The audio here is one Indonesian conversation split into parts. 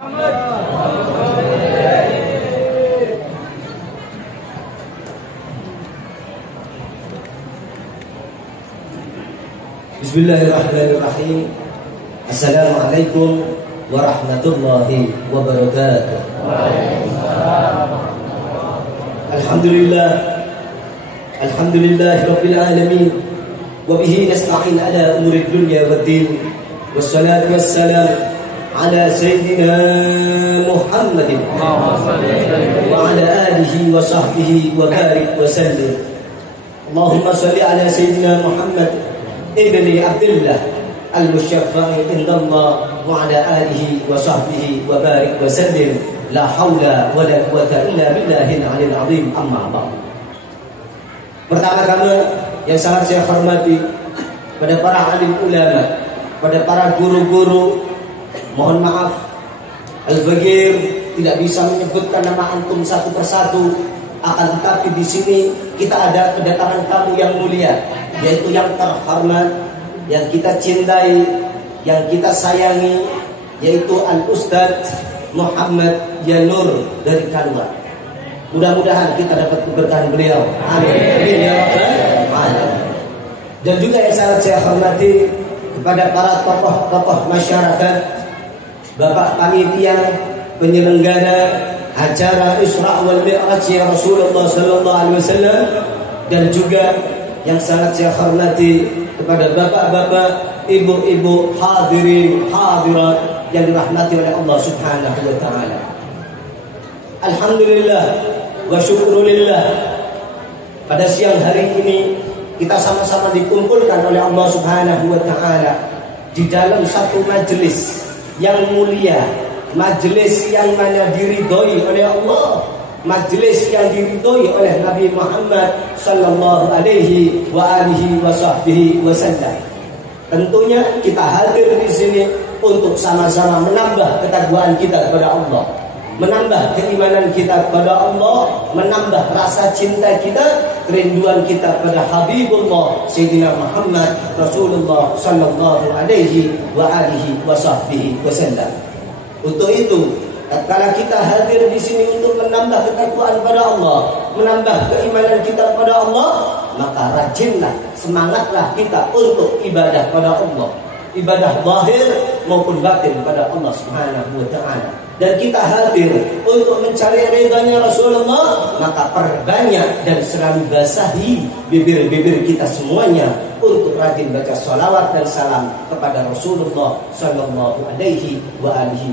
Bismillahirrahmanirrahim. Assalamualaikum warahmatullahi wabarakatuh. Alhamdulillah rabbil alamin wa bihi nasta'in ala umuri dunya waddin. Wassalatu wassalam ala sayyidina Muhammadin wa ala alihi wa sahbihi wa barik wa sallim. Allahumma salli ala sayyidina Muhammad ibni Abdullah al-musyaffa'i indallah wa ala alihi wa sahbihi wa barik wa sallim. La haula wa la quwata illa billahil aliyil azim. Amma ba'd. Pertama-tama yang sangat saya hormati pada para alim ulama, pada para guru-guru, mohon maaf Al-Fagir tidak bisa menyebutkan nama antum satu persatu, akan tetapi di sini kita ada kedatangan tamu yang mulia, yaitu yang terhormat, yang kita cintai, yang kita sayangi, yaitu Al-Ustadz Muhammad Yanur dari Kanwa. Mudah-mudahan kita dapat keberkahan beliau. Amin. Amin ya rabbal alamin. Dan juga yang sangat saya hormati kepada para tokoh-tokoh masyarakat, Bapak panitia penyelenggara acara Isra wal Mi'raj ya Rasulullah sallallahu alaihi wasallam, dan juga yang sangat saya hormati kepada bapak-bapak, ibu-ibu, hadirin, hadirat yang dirahmati oleh Allah Subhanahu wa taala. Alhamdulillah wa syukrulillah, pada siang hari ini kita sama-sama dikumpulkan oleh Allah Subhanahu wa taala di dalam satu majelis yang mulia, majelis yang mana diridhoi oleh Allah, majelis yang diridhoi oleh Nabi Muhammad sallallahu alaihi wa alihi wa sahbihi wasallam. Tentunya kita hadir di sini untuk sama-sama menambah ketakwaan kita kepada Allah, menambah keimanan kita kepada Allah, menambah rasa cinta kita, kerinduan kita pada Habibullah Sayyidina Muhammad Rasulullah sallallahu alaihi wa alihi wa sahbihi wasallam. Untuk itu, tatkala kita hadir di sini untuk menambah ketakwaan pada Allah, menambah keimanan kita kepada Allah, maka rajinlah, semangatlah kita untuk ibadah pada Allah, ibadah zahir maupun batin pada Allah Subhanahu wa taala. Dan kita hadir untuk mencari ridhanya Rasulullah, maka perbanyak dan selalu basahi bibir-bibir kita semuanya untuk rajin baca salawat dan salam kepada Rasulullah sallallahu alaihi wa alihi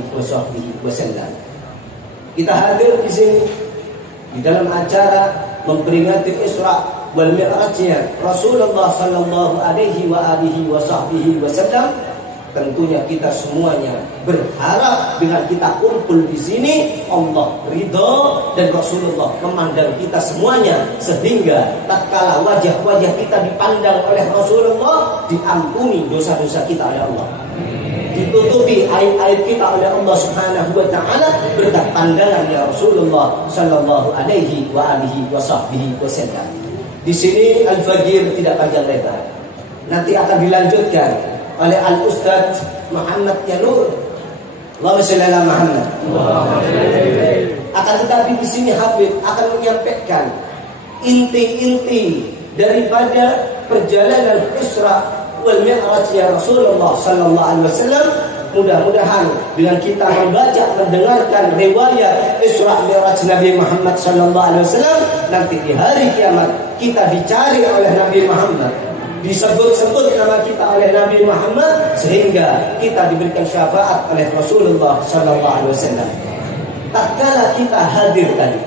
wasallam. Kita hadir di sini di dalam acara memperingati Isra wal Mi'rajnya Rasulullah sallallahu alaihi wa alihi wasallam. Tentunya kita semuanya berharap dengan kita kumpul di sini Allah ridho dan Rasulullah memandang kita semuanya, sehingga tatkala wajah-wajah kita dipandang oleh Rasulullah, diampuni dosa-dosa kita oleh Allah, ditutupi aib-aib kita oleh Allah Subhanahu wa taala berkat pandangan ya Rasulullah sallallahu alaihi wa alihi wasallam. Di sini Al-Fagir tidak panjang lebar, nanti akan dilanjutkan oleh Al-Ustadz Muhammad Yanur. Allahumma shalli ala Muhammad. Akan tetapi di sini Habib akan menyampaikan inti-inti daripada perjalanan Isra wal Mi'raj ya Rasulullah sallallahu alaihi wasallam. Mudah-mudahan dengan kita membaca, mendengarkan riwayat Isra Mi'raj Nabi Muhammad sallallahu alaihi wasallam, nanti di hari kiamat kita dicari oleh Nabi Muhammad, disebut-sebut nama kita oleh Nabi Muhammad, sehingga kita diberikan syafaat oleh Rasulullah sallallahu alaihi wasallam. Tatkala kita hadir tadi,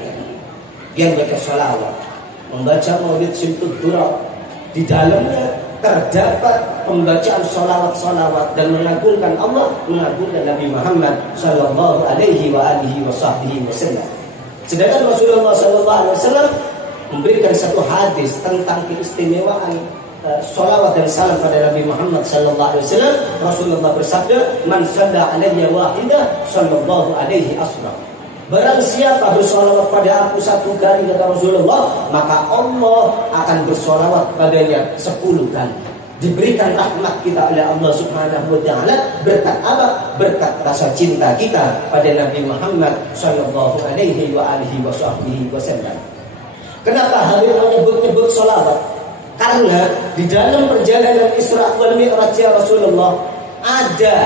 yang baca salawat, membaca Maulid Simtud Durab, di dalamnya terdapat pembacaan salawat-salawat dan mengagungkan Allah, mengagungkan Nabi Muhammad sallallahu alaihi wa alihi wasallam. Sedangkan Rasulullah sallallahu alaihi wasallam memberikan satu hadis tentang keistimewaan salawat dan salam pada Nabi Muhammad sallallahu alaihi wasallam. Rasulullah bersabda, "Man shalla alayya wahidah sallallahu alaihi asra." Barang siapa bersolawat pada aku satu kali, kata Rasulullah, maka Allah akan bersolawat padanya 10 kali. diberikan rahmat kita oleh Allah Subhanahu wa taala. Berkat apa? Berkat rasa cinta kita pada Nabi Muhammad sallallahu alaihi wasallam. Kenapa Habib menyebut-nyebut sholawat? Karena di dalam perjalanan Isra wal Mi'raj ya Rasulullah ada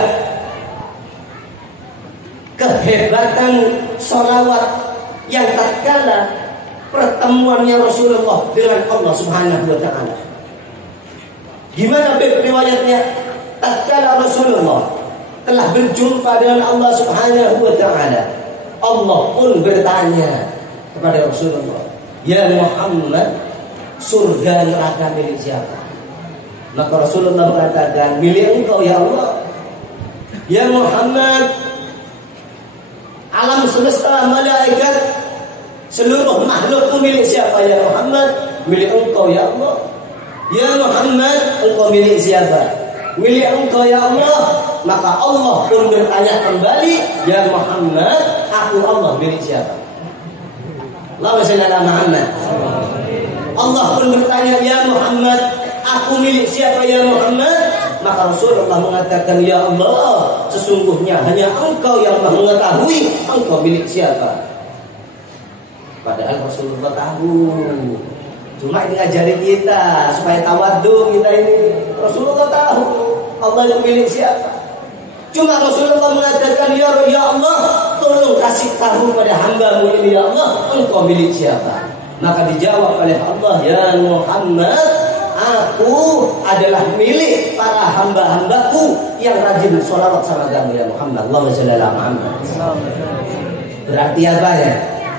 kehebatan sholawat yang tatkala pertemuannya Rasulullah dengan Allah Subhanahu wa taala. Gimana riwayatnya? Tatkala Rasulullah telah berjumpa dengan Allah Subhanahu wa taala, Allah pun bertanya kepada Rasulullah, "Ya Muhammad, surga neraka milik siapa?" Maka Rasulullah mengatakan, "Milik engkau ya Allah." "Ya Muhammad, alam semesta, malaikat, seluruh makhlukmu milik siapa ya Muhammad?" "Milik engkau ya Allah." "Ya Muhammad, engkau milik siapa?" "Milik engkau ya Allah." Maka Allah pun bertanya kembali, "Ya Muhammad, aku Allah milik siapa?" Allahumma shalli ala Muhammad. Allah pun bertanya, "Ya Muhammad, aku milik siapa ya Muhammad?" Maka Rasulullah mengatakan, "Ya Allah, sesungguhnya hanya engkau yang mengetahui engkau milik siapa." Padahal Rasulullah tahu. Cuma ini ngajarin kita supaya tawadhu kita ini. Rasulullah tahu Allah itu milik siapa. Cuma Rasulullah mengatakan, Ya Allah, tolong kasih tahu pada hamba-Mu ini ya Allah, engkau milik siapa. Maka dijawab oleh Allah, "Ya Muhammad, aku adalah milik para hamba-hambaku yang rajin sholawat sama kamu ya Muhammad." Allahumma shalli ala Muhammad. Berarti apa ya?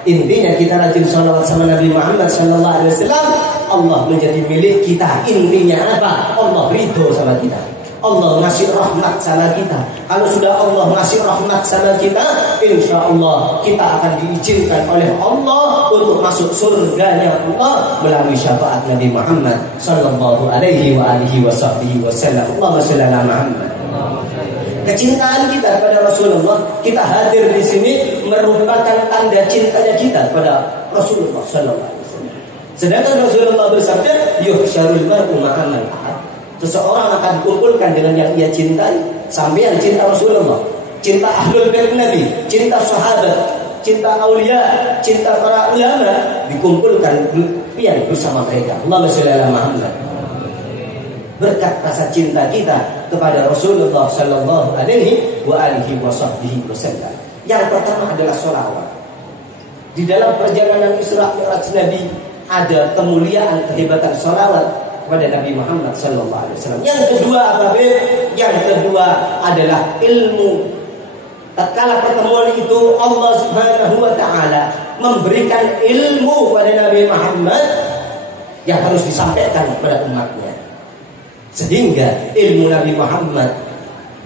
Intinya kita rajin sholawat sama Nabi Muhammad sallallahu alaihi wasallam, Allah menjadi milik kita. Intinya apa? Allah ridho sama kita. Allah ngasih rahmat sama kita. Kalau sudah Allah ngasih rahmat sama kita, insya Allah kita akan diizinkan oleh Allah untuk masuk surganya Allah melalui syafaat Nabi Muhammad sallallahu alaihi wasallam. Allahumma shalli ala Muhammad. Kecintaan kita kepada Rasulullah, kita hadir di sini merupakan tanda cintanya kita kepada Rasulullah sallallahu alaihi wasallam. Sedangkan Rasulullah bersabda, "Yuhsyarul mar'u ma'a man ahab." Seseorang akan dikumpulkan dengan yang ia cintai. Sampeyan cinta Rasulullah, cinta ahlul bait Nabi, cinta sahabat, cinta aulia, cinta para ulama, dikumpulkan pian bersama mereka. Allahumma shalli ala Muhammad. Berkat rasa cinta kita kepada Rasulullah sallallahu alaihi wasallam. Yang pertama adalah sholawat. Di dalam perjalanan Isra Mi'raj Nabi ada kemuliaan kehebatan sholawat kepada Nabi Muhammad sallallahu alaihi wasallam. Yang kedua apa? Yang kedua adalah ilmu. Tatkala pertemuan itu Allah Subhanahu wa taala memberikan ilmu kepada Nabi Muhammad yang harus disampaikan kepada umatnya. Sehingga ilmu Nabi Muhammad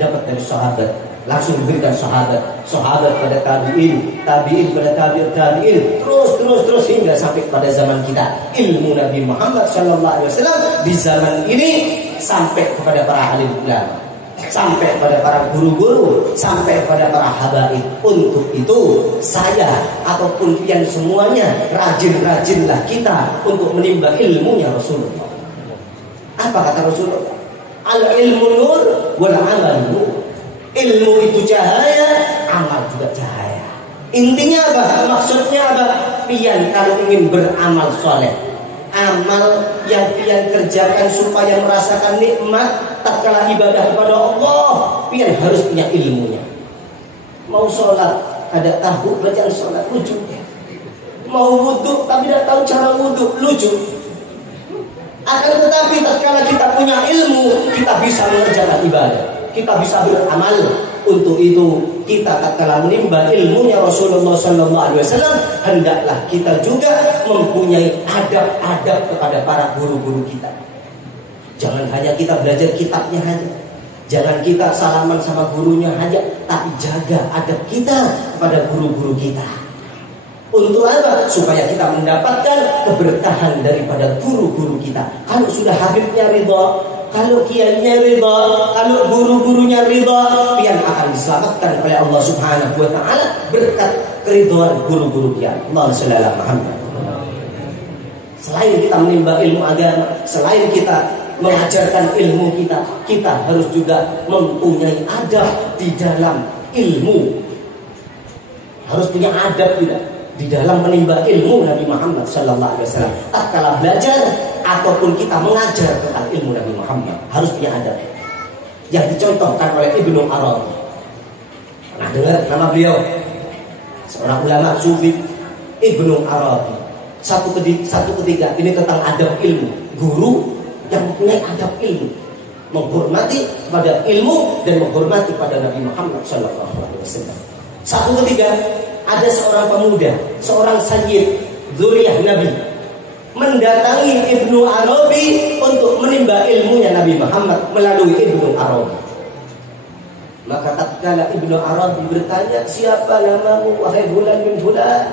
dapat dari sahabat, langsung diberikan sahabat pada tabi'in, tabi'in pada tabi'in, terus hingga sampai pada zaman kita. Ilmu Nabi Muhammad sallallahu alaihi wasallam di zaman ini sampai kepada para alim ulama, sampai pada para guru-guru, sampai pada para habaib. Untuk itu saya ataupun pian semuanya rajin-rajinlah kita untuk menimba ilmunya Rasulullah. Apa kata Rasulullah? Al-ilmu nur wal amal nur. Ilmu itu cahaya, amal juga cahaya. Intinya apa? Maksudnya apa? Pian kalau ingin beramal soleh, amal yang pian kerjakan supaya merasakan nikmat tatkala ibadah kepada Allah, pian harus punya ilmunya. Mau sholat ada tahu bacaan sholat, lucu. Mau wudhu tapi tidak tahu cara wudhu, lucu. Akan tetapi tatkala kita punya ilmu, kita bisa mengerjakan ibadah, kita bisa beramal. Untuk itu kita tatkala menimba ilmunya Rasulullah sallallahu alaihi wasallam, hendaklah kita juga mempunyai adab-adab kepada para guru-guru kita. Jangan hanya kita belajar kitabnya saja, jangan kita salaman sama gurunya saja, tapi jaga adab kita kepada guru-guru kita. Untuk apa? Supaya kita mendapatkan keberkahan daripada guru-guru kita. Kalau sudah habibnya ridha, kalau kiainya ridha, kalau guru-gurunya ridha, pian akan diselamatkan oleh Allah Subhanahu wa taala berkat keridhaan guru-guru pian. Allahumma shalli ala Muhammad. Selain kita menimba ilmu agama, selain kita mengajarkan ilmu kita, kita harus juga mempunyai adab di dalam ilmu. Harus punya adab tidak di dalam menimba ilmu Nabi Muhammad sallallahu alaihi wasallam. Tatkala belajar ataupun kita mengajar tentang ilmu Nabi Muhammad, harus punya adab. Yang dicontohkan oleh Ibnu Arabi. Pernah dengar nama beliau? Seorang ulama sufi, Ibnu Arabi. Satu ketika ini tentang adab ilmu. Guru yang mempunyai adab ilmu, menghormati pada ilmu dan menghormati pada Nabi Muhammad sallallahu alaihi wasallam. Satu ketika ada seorang pemuda, seorang sayyid dzurriyyah Nabi mendatangi Ibnu Arabi untuk menimba ilmunya Nabi Muhammad melalui Ibnu Arabi. Maka tatkala Ibnu Arabi bertanya, siapa namamu wahai fulan bin fulan?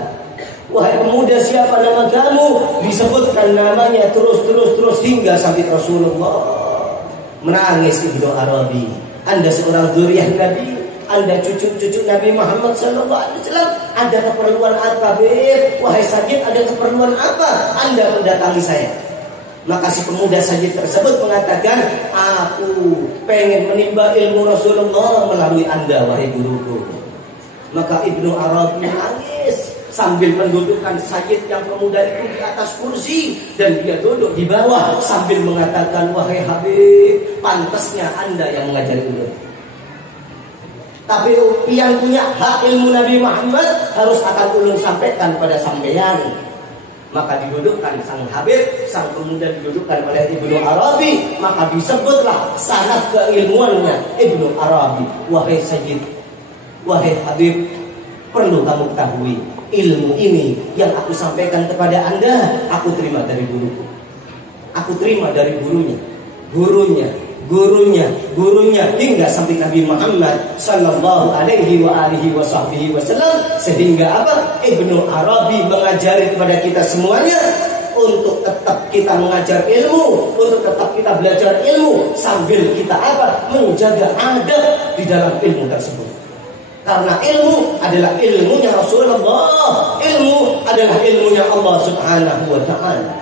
Wahai pemuda, siapa nama kamu? Disebutkan namanya terus hingga sampai Rasulullah menangis. Ibnu Arabi, Anda seorang dzurriyyah Nabi, Anda cucu Nabi Muhammad sallallahu alaihi wasallam, ada keperluan apa, Beb? Wahai Sayyid, ada keperluan apa Anda mendatangi saya? Maka si pemuda Sayyid tersebut mengatakan, aku pengen menimba ilmu Rasulullah melalui Anda, wahai guruku. Maka Ibnu Arabi menangis sambil mendudukkan Sayyid yang pemuda itu di atas kursi dan dia duduk di bawah sambil mengatakan, wahai Habib, pantasnya Anda yang mengajari ilmu. Tapi yang punya hak ilmu Nabi Muhammad harus akan ulun sampaikan pada sampeyan. Maka didudukkan sang Habib, sang pemuda didudukkan oleh Ibnu Arabi. Maka disebutlah sanad keilmuannya Ibnu Arabi. Wahai Sayyid, wahai Habib, perlu kamu ketahui, ilmu ini yang aku sampaikan kepada Anda, aku terima dari guruku. Aku terima dari gurunya hingga sampai Nabi Muhammad sallallahu alaihi wa alihi wasallam. Sehingga apa? Ibnu Arabi mengajari kepada kita semuanya untuk tetap kita mengajar ilmu, untuk tetap kita belajar ilmu sambil kita apa? Menjaga adab di dalam ilmu tersebut. Karena ilmu adalah ilmunya Rasulullah, ilmu adalah ilmunya Allah Subhanahu wa taala.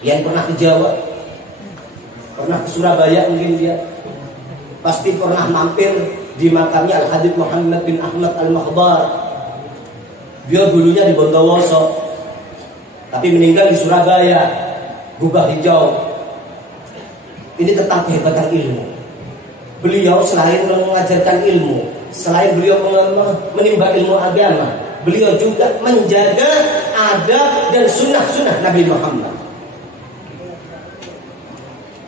Yang pernah ke Jawa, pernah ke Surabaya mungkin dia pasti pernah mampir di makamnya Al-Habib Muhammad bin Ahmad Al-Makhbar. Dia dulunya di Bondowoso, tapi meninggal di Surabaya, Gubah Hijau. Ini tentang kehebatan ilmu. Beliau selain mengajarkan ilmu, selain beliau menimba ilmu agama, beliau juga menjaga adab dan sunnah-sunnah Nabi Muhammad.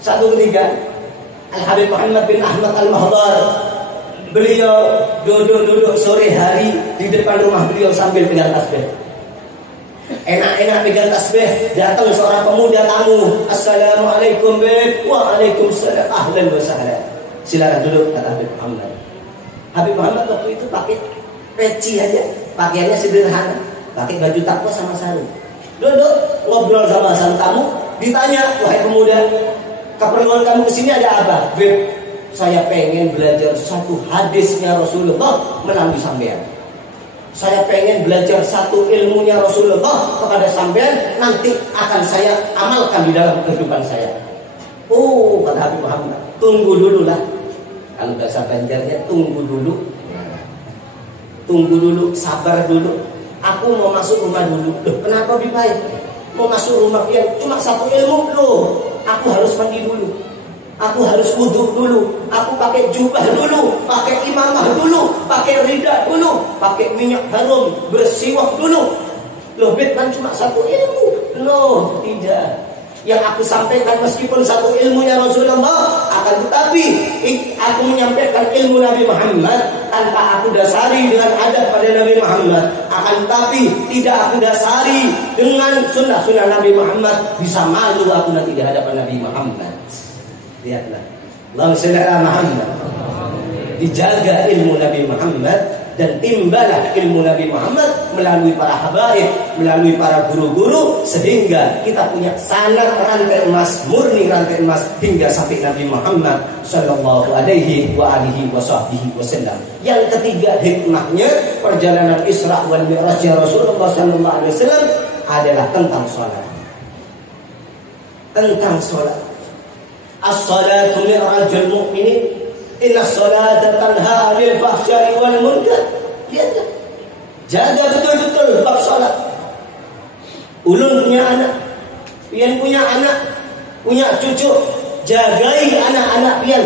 Satu ketiga, Al-Habib Muhammad bin Ahmad Al-Mahdar, beliau duduk sore hari di depan rumah beliau sambil pegang tasbih. Enak-enak pegang tasbih, datang seorang pemuda tamu. Assalamualaikum, Beb. Waalaikumsalam, ahlan wa sahlan. Silakan duduk, kata Habib Muhammad. Habib Muhammad waktu itu pakai peci aja, pakaiannya sederhana, pakai baju takwa sama sarung. Duduk ngobrol sama sang tamu, ditanya, wahai pemuda, keperluan kamu kesini ada apa? Beb, saya pengen belajar satu hadisnya Rasulullah melalui sampean. Saya pengen belajar satu ilmunya Rasulullah kepada sampean, nanti akan saya amalkan di dalam kehidupan saya. Oh, kata Habib Muhammad, tunggu dulu lah. Kalau bahasa Banjarnya, tunggu dulu, sabar dulu. Aku mau masuk rumah dulu. Loh, kenapa Bipai? Mau masuk rumah dia cuma satu ilmu loh. Aku harus mandi dulu, aku harus wudhu dulu, aku pakai jubah dulu, pakai imamah dulu, pakai rida dulu, pakai minyak harum, bersiwak dulu. Loh, kan cuma satu ilmu. Loh, tidak. Yang aku sampaikan meskipun satu ilmunya Rasulullah, akan tetapi aku menyampaikan ilmu Nabi Muhammad tanpa aku dasari dengan adab pada Nabi Muhammad. Akan tetapi tidak aku dasari dengan sunnah-sunnah Nabi Muhammad, bisa malu aku nanti di hadapan Nabi Muhammad. Lihatlah, Allahumma shalli ala Muhammad. Dijaga ilmu Nabi Muhammad dan timbalah ilmu Nabi Muhammad melalui para habaib, melalui para guru-guru, sehingga kita punya sanad rantai emas, murni rantai emas hingga sampai Nabi Muhammad sallallahu alaihi wa alihi wasallam. Yang ketiga, hikmahnya perjalanan Isra wal Mi'raj Rasulullah sallallahu alaihi wasallam adalah tentang salat. Tentang salat. As-salatu mi'rajul mu'minin. Inna salata tanha 'anil fahsya'i wal munkar. Lihat. Jaga betul-betul bab salat. Ulun punya anak, pian punya anak, punya cucu, jagai anak-anak pian,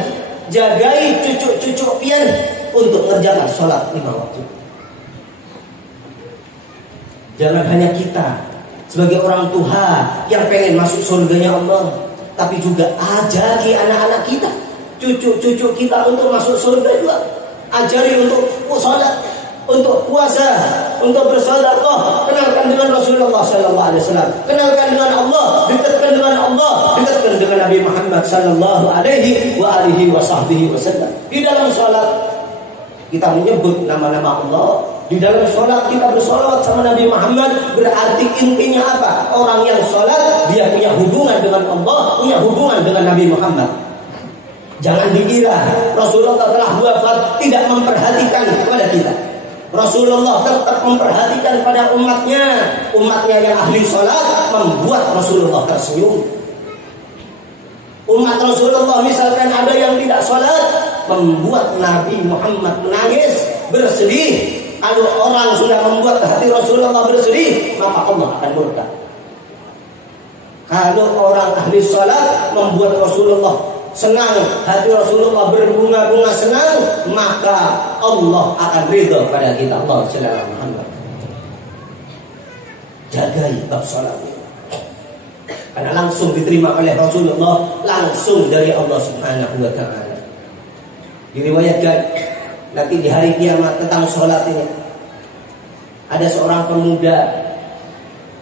jagai cucu-cucu pian untuk mengerjakan salat 5 waktu. Jangan hanya kita sebagai orang tua yang pengen masuk surganya Allah, tapi juga ajari anak-anak kita, cucu-cucu kita untuk masuk surga juga. Ajari untuk salat, untuk puasa, untuk bersedekah. Kenalkan dengan Rasulullah sallallahu alaihi wasallam. Kenalkan dengan Allah, dekatkan dengan Allah, dekatkan dengan Nabi Muhammad sallallahu alaihi wa alihi wasallam. Di dalam salat kita menyebut nama-nama Allah. Di dalam sholat kita bersolawat sama Nabi Muhammad. Berarti intinya apa? Orang yang sholat dia punya hubungan dengan Allah, punya hubungan dengan Nabi Muhammad. Jangan dikira Rasulullah telah wafat tidak memperhatikan kepada kita. Rasulullah tetap memperhatikan pada umatnya. Umatnya yang ahli sholat membuat Rasulullah tersenyum. Umat Rasulullah misalkan ada yang tidak sholat, membuat Nabi Muhammad menangis, bersedih. Kalau orang sudah membuat hati Rasulullah bersedih, maka Allah akan murka. Kalau orang ahli salat membuat Rasulullah senang, hati Rasulullah berbunga-bunga senang, maka Allah akan ridha pada kita. Allah sallallahu Muhammad. Jagai bab salat. Karena langsung diterima oleh Rasulullah, langsung dari Allah Subhanahu wa taala. Diriwayatkan nanti di hari kiamat tentang sholat ini, ada seorang pemuda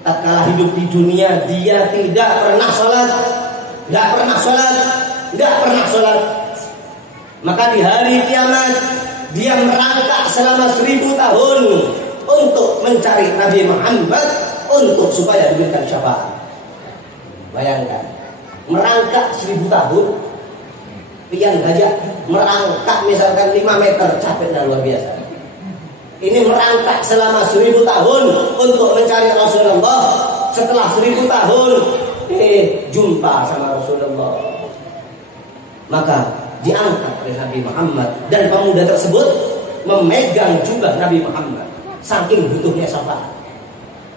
tatkala hidup di dunia dia tidak pernah sholat, nggak pernah sholat. Maka di hari kiamat dia merangkak selama 1000 tahun untuk mencari Nabi Muhammad untuk supaya diberikan syafaat. Bayangkan, merangkak 1000 tahun. Pian saja merangkak misalkan 5 meter, capek dan luar biasa. Ini merangkak selama 1000 tahun untuk mencari Rasulullah. Setelah 1000 tahun jumpa sama Rasulullah, maka diangkat oleh Nabi Muhammad. Dan pemuda tersebut memegang jubah Nabi Muhammad, saking butuhnya syafaat.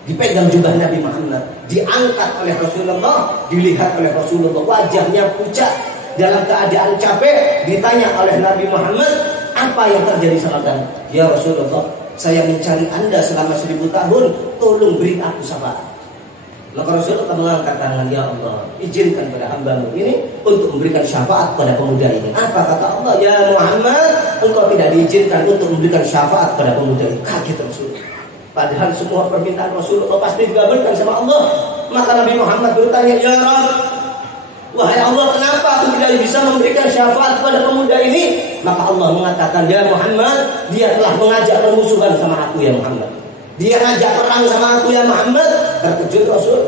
Dipegang jubah Nabi Muhammad, diangkat oleh Rasulullah, dilihat oleh Rasulullah, wajahnya pucat dalam keadaan capek. Ditanya oleh Nabi Muhammad, apa yang terjadi sama kamu? Ya Rasulullah, saya mencari Anda selama 1000 tahun, tolong beri aku syafaat. Maka Rasulullah mengangkat tangan, ya Allah, izinkan pada hamba-Mu ini untuk memberikan syafaat pada pemuda ini. Apa kata Allah? Ya Muhammad, engkau tidak diizinkan untuk memberikan syafaat pada pemuda ini. Kaget Rasulullah. Padahal semua permintaan Rasulullah pasti dikabulkan sama Allah. Maka Nabi Muhammad bertanya, ya Rabb, wahai Allah, kenapa aku tidak bisa memberikan syafaat kepada pemuda ini? Maka Allah mengatakan, ya Muhammad, dia telah mengajak permusuhan sama aku ya Muhammad. Dia ngajak perang sama aku ya Muhammad. Terkejut Rasul.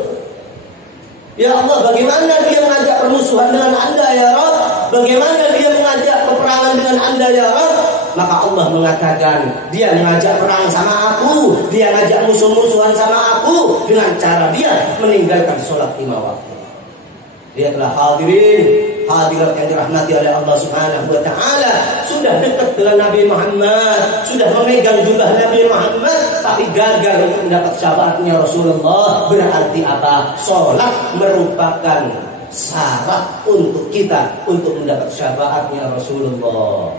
Ya Allah, bagaimana dia mengajak permusuhan dengan Anda ya Rabb? Bagaimana dia mengajak peperangan dengan Anda ya Rabb? Maka Allah mengatakan, dia mengajak perang sama aku, dia ngajak musuh-musuhan sama aku dengan cara dia meninggalkan sholat 5 waktu. Lihatlah hadirin, hadirat yang dirahmati oleh Allah Subhanahu wa taala, sudah dekat dengan Nabi Muhammad, sudah memegang jubah Nabi Muhammad, tapi gagal untuk mendapat syafaatnya Rasulullah. Berarti apa? Salat merupakan syarat untuk kita untuk mendapat syafaatnya Rasulullah.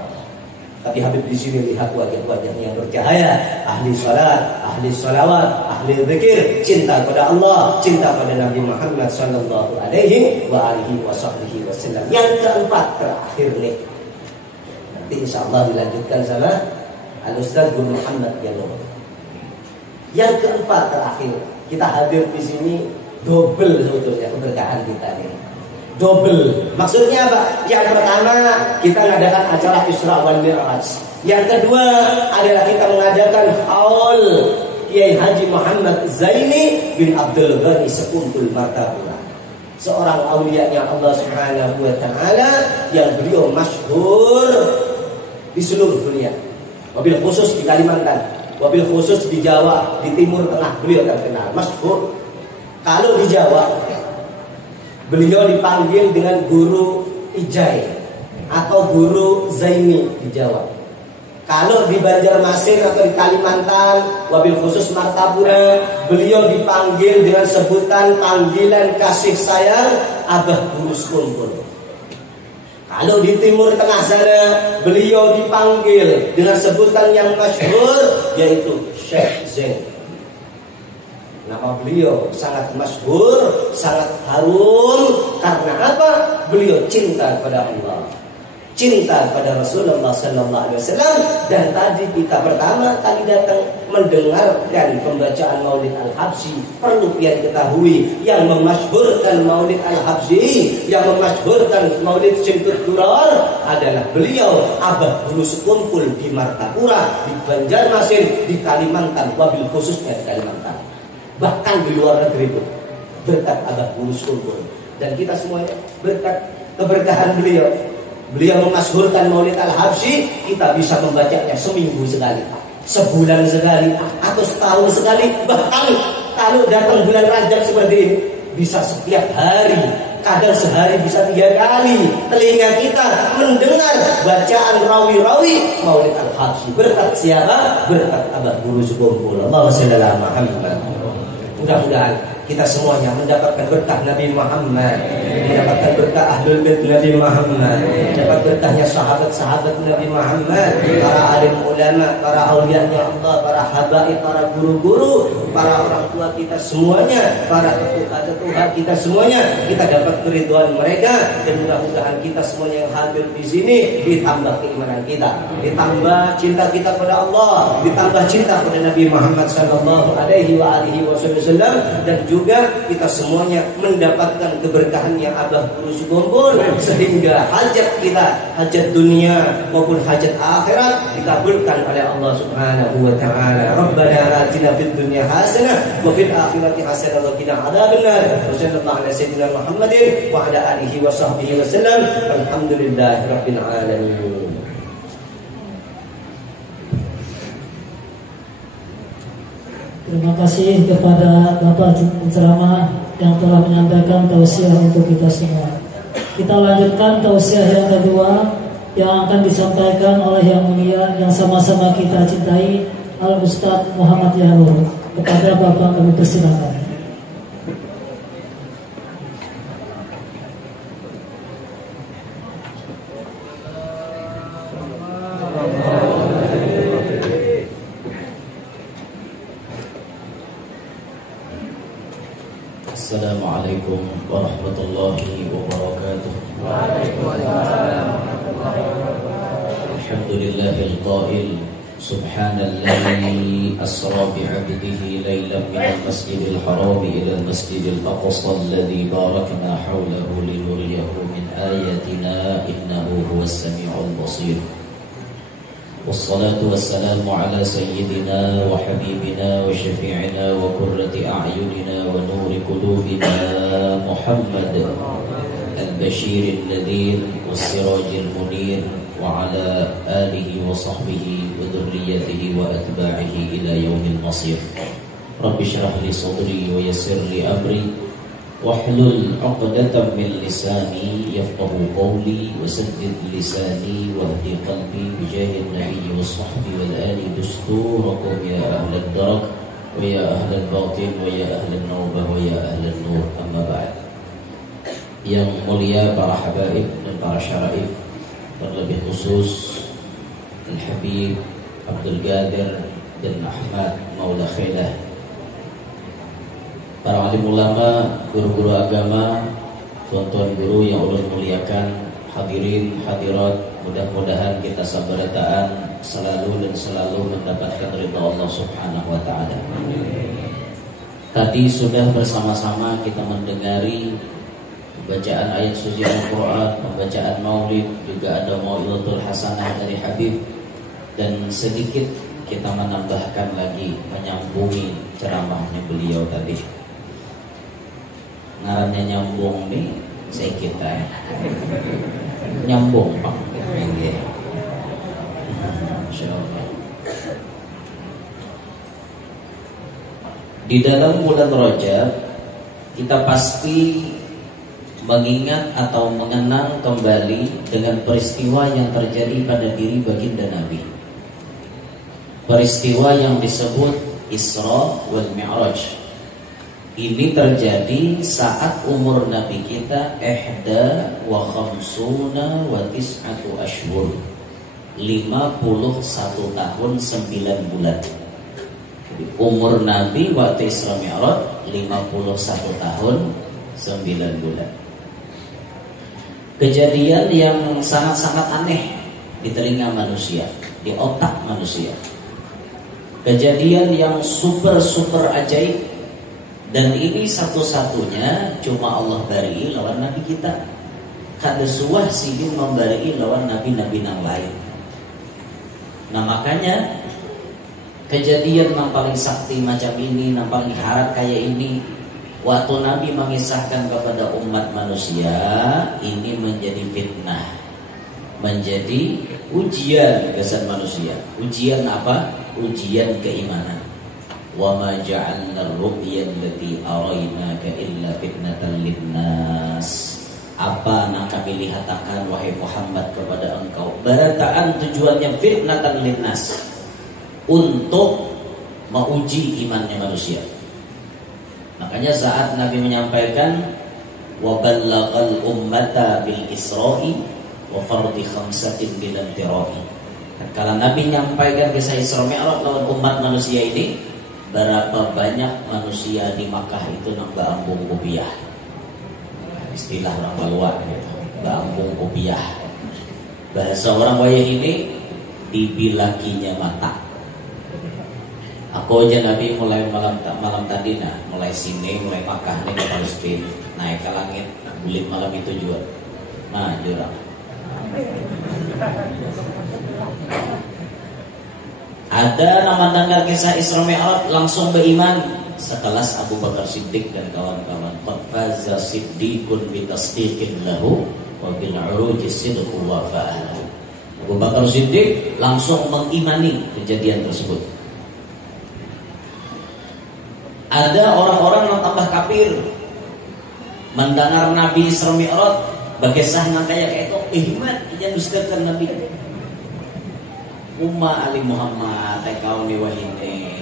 Tapi Habib di sini lihat wajah-wajahnya yang bercahaya, ahli salat, ahli salawat, ahli zikir, cinta kepada Allah, cinta pada Nabi Muhammad sallallahu alaihi wa alihi wasallam. Yang keempat terakhir nih, nanti insyaallah dilanjutkan sama Al-Ustaz Guru Muhammad Yanur. Yang keempat terakhir, kita hadir di sini double sebetulnya keberkahan kita nih. Double. Maksudnya apa? Yang pertama, kita mengadakan acara Isra wal Mi'raj. Yang kedua adalah kita mengadakan haul Kiai Haji Muhammad Zaini bin Abdul Ghani Sekuntul Martabula, seorang aulianya Allah Subhanahu wa taala yang beliau masyhur di seluruh dunia. Wabil khusus di Kalimantan, wabil khusus di Jawa, di Timur Tengah beliau terkenal, masyhur. Kalau di Jawa, beliau dipanggil dengan guru Ijai atau Guru Zaini di Jawa. Kalau di Banjarmasin atau di Kalimantan, wabil khusus Martapura, beliau dipanggil dengan sebutan panggilan kasih sayang Abah Guru Sekumpul. Kalau di Timur Tengah sana, beliau dipanggil dengan sebutan yang masyhur yaitu Syekh Zain. Nama beliau sangat masyhur, sangat harum. Karena apa? Beliau cinta kepada Allah, cinta pada Rasulullah Sallallahu Alaihi Wasallam. Dan tadi kita pertama kali datang mendengarkan pembacaan Maulid Al-Habsyi. Perlu kita ketahui, yang memasyhurkan Maulid Al-Habsyi, yang memasyhurkan Maulid Syekh Durar adalah beliau Abah Guru Sekumpul di Martapura, di Banjarmasin, di Kalimantan, wabil khususnya di Kalimantan, bahkan di luar negeri itu, berkat Abah Guru Sekumpul. Dan kita semuanya berkat keberkahan beliau. Beliau memasyhurkan Maulid Al-Habsyi, kita bisa membacanya seminggu sekali, sebulan sekali, atau setahun sekali. Bahkan kalau datang bulan Rajab seperti ini, bisa setiap hari, kadang sehari bisa 3 kali telinga kita mendengar bacaan rawi-rawi Maulid Al-Habsyi. Berkat siapa? Berkat Abah Guru Sekumpul. Allahumma shalli ala Muhammad. Mudah-mudahan kita semuanya mendapatkan berkah Nabi Muhammad, mendapatkan berkah Ahlul Bait Nabi Muhammad, dapat berkahnya sahabat-sahabat Nabi Muhammad, para alim ulama, para aulianya Allah, para habaib, para guru-guru, para orang tua kita semuanya, para ketua-ketua kita semuanya. Kita dapat keridhaan mereka, dan mudah-mudahan kita semuanya yang hadir di sini ditambah keimanan kita, ditambah cinta kita kepada Allah, ditambah cinta kepada Nabi Muhammad sallallahu alaihi wasallam, dan juga kita semuanya mendapatkan keberkahannya Abah Guru Sekumpul, sehingga hajat kita, hajat dunia maupun hajat akhirat dikabulkan oleh Allah Subhanahu wa taala. Rabbana atina fid dunya hasanah wa fil akhirati hasanah wa qina adzabannar. Wassallallahu ala sayyidina Muhammadin wa ala alihi wa sahbihi wasallam. Alhamdulillahirabbil alamin. Terima kasih kepada Bapak penceramah yang telah menyampaikan tausiah untuk kita semua. Kita lanjutkan tausiah yang kedua yang akan disampaikan oleh yang mulia yang sama-sama kita cintai, Al Ustaz Muhammad Yahur. Kepada Bapak kami persilakan. Assalamualaikum warahmatullahi wabarakatuh. Alhamdulillahil qail subhanalladzi asra bi'abdihi laylan minal masjidil haram ila al-masjidil aqsa alladzi barakna hawlahu linuriyahu min ayatina innahu huwas samiul basir. والصلاة والسلام على سيدنا وحبيبنا وشفيعنا وقرة أعيننا ونور قلوبنا محمد البشير النذير والسراج المنير وعلى آله وصحبه وذريته وأتباعه إلى يوم المصير. رب اشرح لي صدري ويسر لي أمري واحلل عقدة من لساني يفقه قولي وسدد لساني واهدي قلبي بجاه النبي والصحب والآل دستوركم يا أهل الدرك ويا أهل الباطن ويا أهل النوبة ويا أهل النور. أما بعد. Yang mulia para habaib dan para syaraif, terlebih khusus Al-Habib Abdul Qadir dan Ahmad Maula Khailah, para alim ulama, guru-guru agama, tuan-tuan guru yang ulun muliakan, hadirin hadirat, mudah-mudahan kita sabarataan selalu dan selalu mendapatkan ridha Allah Subhanahu wa taala. Tadi sudah bersama-sama kita mendengari bacaan ayat suci Al-Qur'an, pembacaan Maulid, juga ada Mau'izatul Hasanah dari Habib, dan sedikit kita menambahkan lagi menyambungi ceramahnya beliau tadi. Ngarannya nyambung nih, saya kita nyambung Pak. Insyaallah. Di dalam bulan Rajab kita pasti mengingat atau mengenang kembali dengan peristiwa yang terjadi pada diri baginda Nabi. Peristiwa yang disebut Isra wal Mi'raj. Ini terjadi saat umur Nabi kita 51 wa 9 ashhur, 51 tahun 9 bulan. Umur Nabi waktu Isra Mi'raj 51 tahun 9 bulan. Kejadian yang sangat-sangat aneh di telinga manusia, di otak manusia. Kejadian yang super ajaib. Dan ini satu-satunya cuma Allah bari lawan Nabi kita. Kada suah sidin membari lawan Nabi-Nabi yang lain. Nah makanya kejadian yang paling sakti macam ini, yang paling harap kayak ini, waktu Nabi mengisahkan kepada umat manusia, ini menjadi fitnah, menjadi ujian kesan manusia. Ujian apa? Ujian keimanan. Wa ma ja'alna ar-ru'ya allati araynaka illa fitnatan linnas. Apa yang kami lihatkan wahai Muhammad kepada engkau, barataan tujuannya fitnatan linnas, untuk menguji imannya manusia. Makanya saat Nabi menyampaikan wa ballaghal ummata bil isra'i wa fardhi khamsatin bil intira'i. Kalau Nabi menyampaikan kisah Isra Mi'raj lawan umat manusia ini, berapa banyak manusia di Makkah itu nak baambung kopiah. Istilah orang Balwa gitu, baambung kopiah. Bahasa orang wayah ini dibilakinya mata. Aku aja Nabi mulai malam tadi mulai sini, mulai Makkah nih ke Palestina, naik ke langit, bulit malam itu juga. Nah, jurang. Ada nama dengar kisah Isra Mi'raj langsung beriman sekelas Abu Bakar Siddiq dan kawan-kawan. Qad faza siddiqun bi tasdiqin lahu wa bil 'uruji sidqu wa fa'alahu. Abu Bakar Siddiq langsung mengimani kejadian tersebut. Ada orang-orang yang tambah kafir mendengar Nabi Isra Mi'raj bagesah nang kayak itu iman yang dustakan Nabi. Umma Ali Muhammad kau ni wahine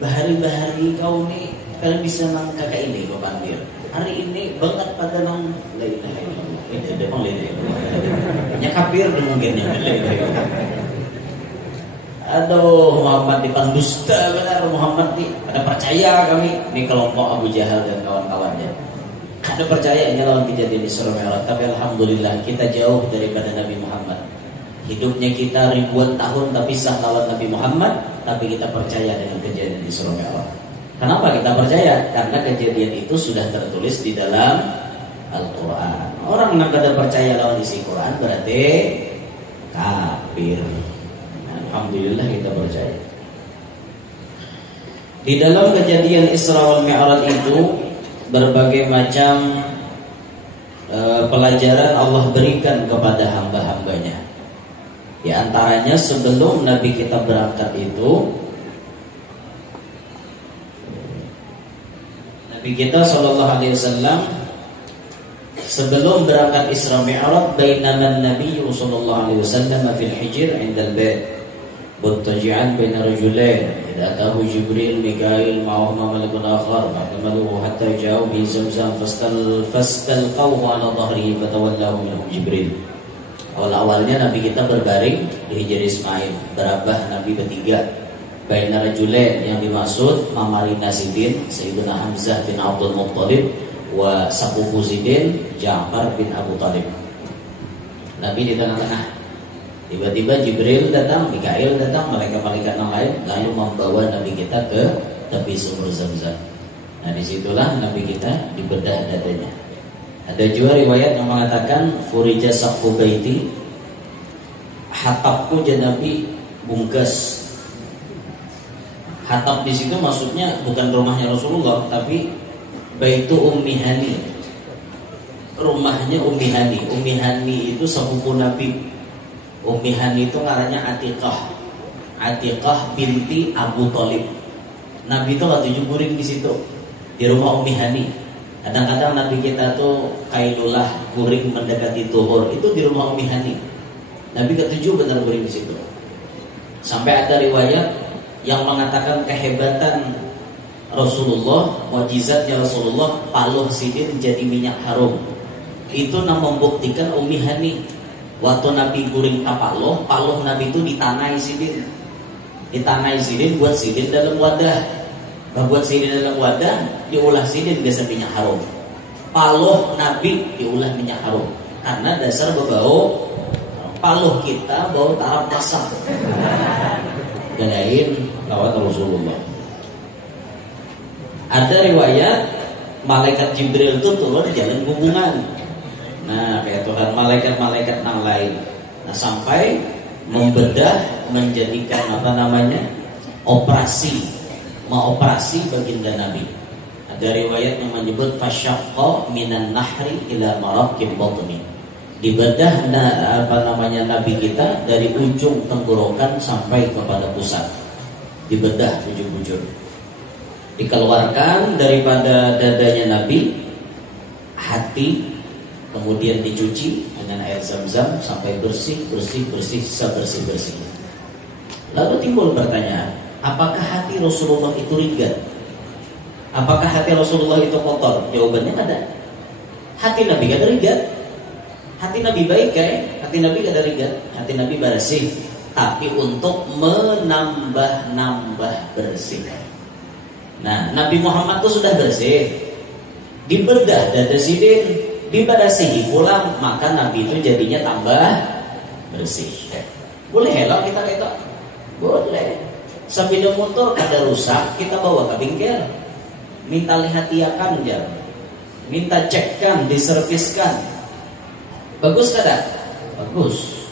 bahari-bahari kau ni kalau bisa nang kakak ini kau panggil hari ini banget pada nang la ilaha illallah ini ada bang la ilaha illallah nya kafir mungkin yang la ilaha illallah. Aduh, Muhammad dipandusta benar, Muhammad nih ada percaya kami ini kelompok Abu Jahal dan kawan-kawannya. Ada percaya ini lawan kejadian Isra Mi'raj, tapi alhamdulillah kita jauh daripada Nabi Muhammad. Hidupnya kita ribuan tahun tapi sah lawan Nabi Muhammad, tapi kita percaya dengan kejadian Isra Mi'raj. Kenapa kita percaya? Karena kejadian itu sudah tertulis di dalam Al-Quran. Orang yang kada percaya lawan isi Quran berarti kafir. Alhamdulillah kita percaya. Di dalam kejadian Isra wal Mi'raj itu berbagai macam pelajaran Allah berikan kepada hamba-hambanya. Di antaranya sebelum Nabi kita berangkat itu, Nabi kita SAW sebelum berangkat Isra Mi'raj, bainama Nabi SAW fil hijr 'inda al-bait muttaji'an baina rajulain idza atahu Jibril Mikail ma'ahuma malakun akhar fa'amaluhu hatta ja'u bi Zamzam fastalqawhu 'ala dhahrihi fatawallahu minhum Jibril. Awal-awalnya Nabi kita berbaring di Hijr Ismail, berabah Nabi bertiga. Baina rajulain yang dimaksud Mamarina Sidin Sayyidina Hamzah bin Abdul Muttalib wa Sabubu Sidin Ja'far bin Abu Talib. Nabi di tengah-tengah. Tiba-tiba Jibril datang, Mikail datang, malaikat-malaikat yang lain lalu membawa Nabi kita ke tepi sumur Zamzam. Nah disitulah Nabi kita dibedah dadanya. Ada juga riwayat yang mengatakan furija saqfu baiti, hatapku Nabi bungkas. Hatap di situ maksudnya bukan rumahnya Rasulullah, tapi baitu Ummi Hani. Rumahnya Ummi Hani. Ummi Hani itu sepupu Nabi. Ummi Hani itu ngarannya Atiqah. Atiqah binti Abu Talib. Nabi itu waktu juburin di situ di rumah Ummi Hani. Kadang-kadang Nabi kita tuh kailulah guring mendekati tuhur, itu di rumah Ummi Hani. Nabi ketujuh benar guring di situ. Sampai ada riwayat yang mengatakan kehebatan Rasulullah, mukjizatnya Rasulullah, paluh sidin jadi minyak harum. Itu membuktikan Ummi Hani waktu Nabi guring tapaloh, paluh Nabi itu ditanai sidin. Ditanai sidin, buat sidin dalam wadah. Buat sidin dalam wadah, diolah sidin biasa minyak harum. Paluh Nabi diolah minyak harum. Karena dasar berbau, paluh kita bau tarap masak. Ganain lawat Rasulullah. Ada riwayat malaikat Jibril itu turun jalan hubungan. Nah, kayak Tuhan malaikat-malaikat yang lain. Nah, sampai membedah menjadikan operasi, mengoperasi baginda Nabi. Ada riwayat yang menyebut fasyaqqa minan nahri ila maraqib batni. Dibedah Nabi kita dari ujung tenggorokan sampai kepada pusat. Dibedah ujung-ujung. Dikeluarkan daripada dadanya Nabi hati, kemudian dicuci dengan air zam-zam sampai bersih sebersih-bersih. Lalu timbul pertanyaan, apakah hati Rasulullah itu ringan? Apakah hati Rasulullah itu kotor? Jawabannya ada. Hati Nabi gak ada ringan. Hati Nabi baik hati Nabi gak ada ringan. Hati Nabi bersih, tapi untuk menambah bersih. Nah, Nabi Muhammad itu sudah bersih, dibedah dada sidin, dibadasihi pulang, maka Nabi itu jadinya tambah bersih. Boleh helok kita itu? Boleh. Sepeda motor kada rusak, kita bawa ke bengkel, minta lihatiakan jam, minta cekkan, diserviskan. Bagus kada? Bagus.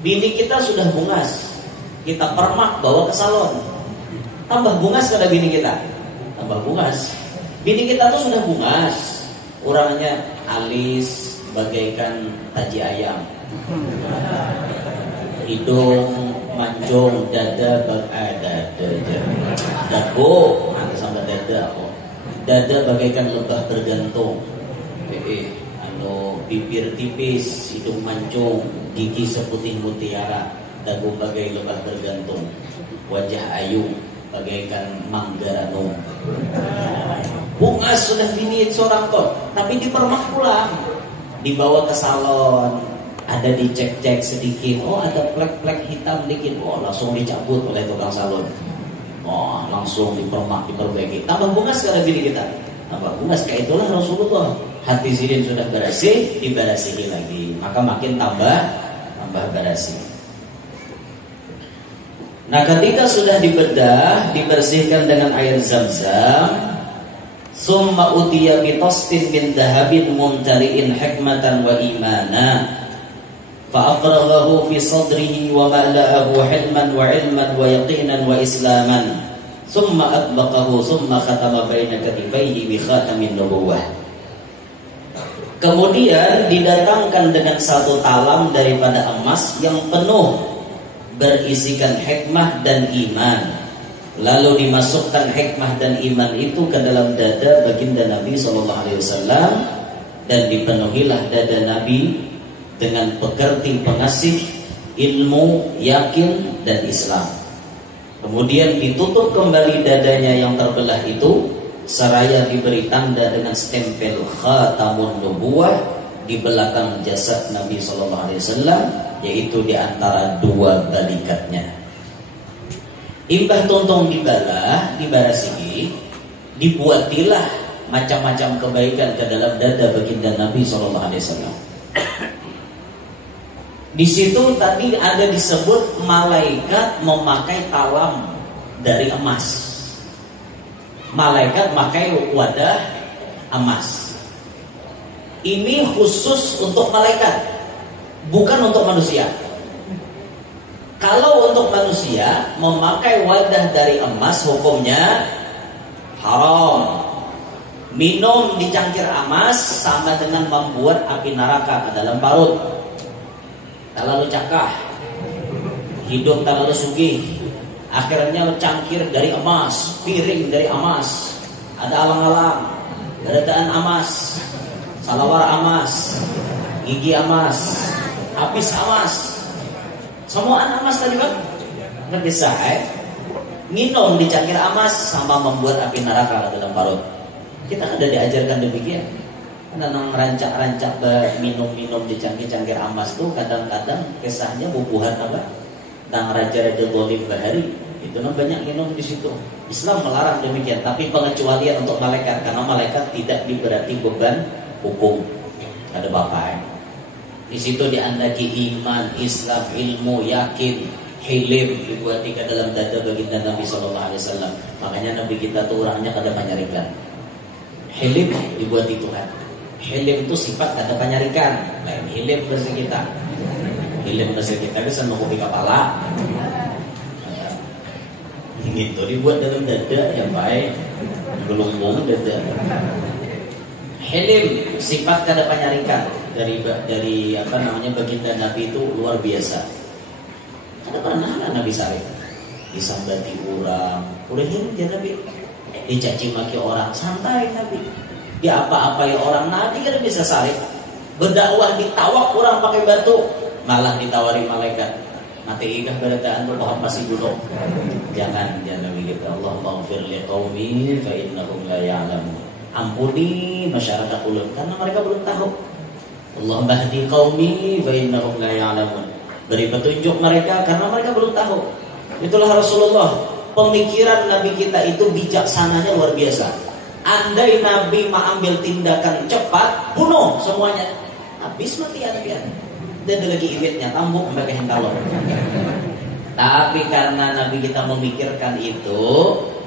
Bini kita sudah bungas, kita permak bawa ke salon. Tambah bungas kada bini kita? Tambah bungas. Bini kita tuh sudah bungas, orangnya alis bagaikan taji ayam, hidung mancung, dada ada sama dada kok. Dada bagaikan lebah bergantung. Bibir tipis, hidung mancung, gigi seputih mutiara, dagu bagai lebah bergantung, wajah ayu bagaikan manggarano. Bungas sudah bini seorang kok, tapi dipermak pulang, dibawa ke salon, ada dicek-cek sedikit, oh ada plek-plek hitam dikit, oh langsung dicabut oleh tukang salon, oh langsung dipermak, diperbaiki. Tambah bungas karena bini kita, tambah bungas. Kayak itulah Rasulullah, hati sidin sudah bersih, dibersihi lagi, maka makin tambah bersih. Nah, ketika sudah dibedah, dibersihkan dengan air zam-zam, summa utiya bi tastin min dahabin mumtali'in hikmatan wa imana, fa afraghahu fi sadrihi wa mala'ahu hilman wa ilman wa yaqinan wa islaman, summa atbaqahu summa khatama baina katifaihi bi khatamin nubuwah. Kemudian didatangkan dengan satu talam daripada emas yang penuh berisikan hikmah dan iman. Lalu dimasukkan hikmah dan iman itu ke dalam dada baginda Nabi SAW, dan dipenuhilah dada Nabi dengan pekerti pengasih, ilmu, yakin, dan Islam. Kemudian ditutup kembali dadanya yang terbelah itu, seraya diberi tanda dengan stempel khatamun nubuwah di belakang jasad Nabi SAW, yaitu di antara dua balikatnya. Imbah tontong dibarasihi, dibuatilah macam-macam kebaikan ke dalam dada baginda Nabi SAW. Di situ tadi ada disebut malaikat memakai talam dari emas. Malaikat memakai wadah emas. Ini khusus untuk malaikat, bukan untuk manusia. Kalau untuk manusia memakai wadah dari emas, hukumnya haram. Minum di cangkir emas sama dengan membuat api neraka ke dalam parut. Terlalu cakah, hidup terlalu sugih, akhirnya cangkir dari emas, piring dari emas, ada alang-alang, Garataan amas, salawar amas, gigi amas, habis amas, semuaan amas tadi kan? Nggak minum dicangkir amas sama membuat api neraka dalam parut. Kita ada diajarkan demikian. Karena rancak-rancak minum-minum dicangkir-cangkir amas tuh kadang-kadang kisahnya bubuhan apa? Tentang raja-raja zalim bahari. Itu banyak minum di situ. Islam melarang demikian, tapi pengecualian untuk malaikat karena malaikat tidak diberati beban hukum. Ada bapak. Di situ diandaki iman, Islam, ilmu, yakin, hilim dibuat ke dalam dada baginda Nabi Sallallahu Alaihi Wasallam. Makanya Nabi kita tuh orangnya kada penyarikan. Hilim dibuat di Tuhan. Hilim itu sifat kada penyarikan. Lain hilim bahasa kita. Hilim bahasa kita bisa mengupi kepala. Gitu dibuat dalam dada yang baik, gelombang dada. Hilim sifat kada penyarikan dari apa namanya baginda Nabi itu luar biasa. Ada pernah Nabi Sarif disambati orang, udah dia Nabi dicaci maki orang, santai Nabi. Dia apa-apai orang, Nabi kan bisa sarif. Berdakwah ditawak orang pakai batu, malah ditawari malaikat. Mati ikah berataan tuh paham masih gunung. Jangan Nabi kita. Allahumma ighfir li qaumi fa innahum la ya'lamun. Ampuni masyarakat ulun karena mereka belum tahu. Allahumma hdi qaumi fa innahum la ya'lamun. Beri petunjuk mereka karena mereka belum tahu. Itulah Rasulullah. Pemikiran Nabi kita itu bijaksananya luar biasa. Andai Nabi mengambil tindakan cepat, bunuh semuanya, habis mati dia. Dan ada lagi iwitnya, tambuk sampai ke hentalor. Tapi karena Nabi kita memikirkan itu,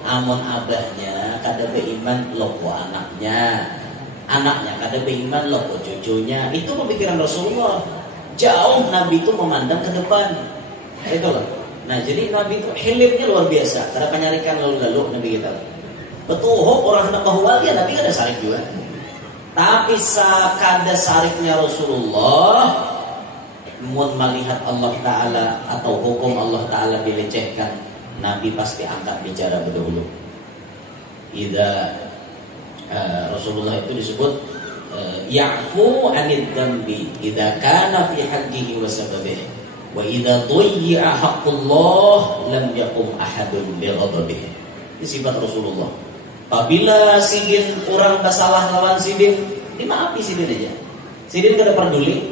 amun abahnya kada beiman loko anaknya kada beiman loko cucunya. Itu pemikiran Rasulullah. Jauh Nabi itu memandang ke depan. Itulah. Nah, jadi Nabi itu hilimnya luar biasa. Kada penyarikan lalu-lalu Nabi kita. Betul, orang hendak bahwa dia Nabi kada sarif juga. Tapi kada sarifnya Rasulullah, mun melihat Allah Ta'ala atau hukum Allah Ta'ala dilecehkan, Nabi pasti angkat bicara berdahulu. Rasulullah itu disebut ya'fu 'anid dzambi idza kana fi haqqihi wa sababihi wa idza dhayya haqqullah lam yaqum ahadun bi ghadabihi. Ini sifat Rasulullah. Apabila sidin orang bersalah lawan sidin, dimaafi sidin aja. Sidin kada peduli.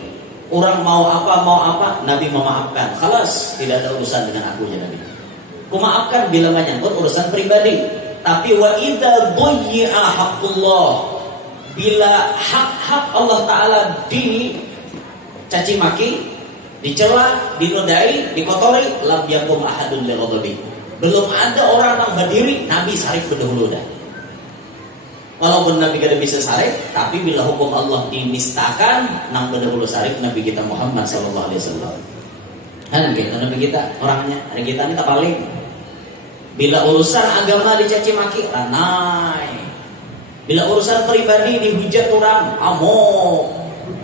Orang mau apa, Nabi memaafkan. Khalas, tidak ada urusan dengan aku ya Nabi. Kumaafkan bila menyangkut urusan pribadi. Tapi wa idza dhayya haqqullah, bila hak-hak Allah Ta'ala dicaci maki, dicela, dinodai, dikotori, lam yakum ahadun li ghadabi. Belum ada orang yang berdiri, Nabi sarif berdahulu dah. Walaupun Nabi kada bisa sarif, tapi bila hukum Allah dinistakan, nang berdahulu sarif Nabi kita Muhammad sallallahu alaihi wasallam. Kan gitu Nabi kita orangnya, hari kita ini tak paling. Bila urusan agama dicaci maki, ranai. Bila urusan pribadi dihujat orang,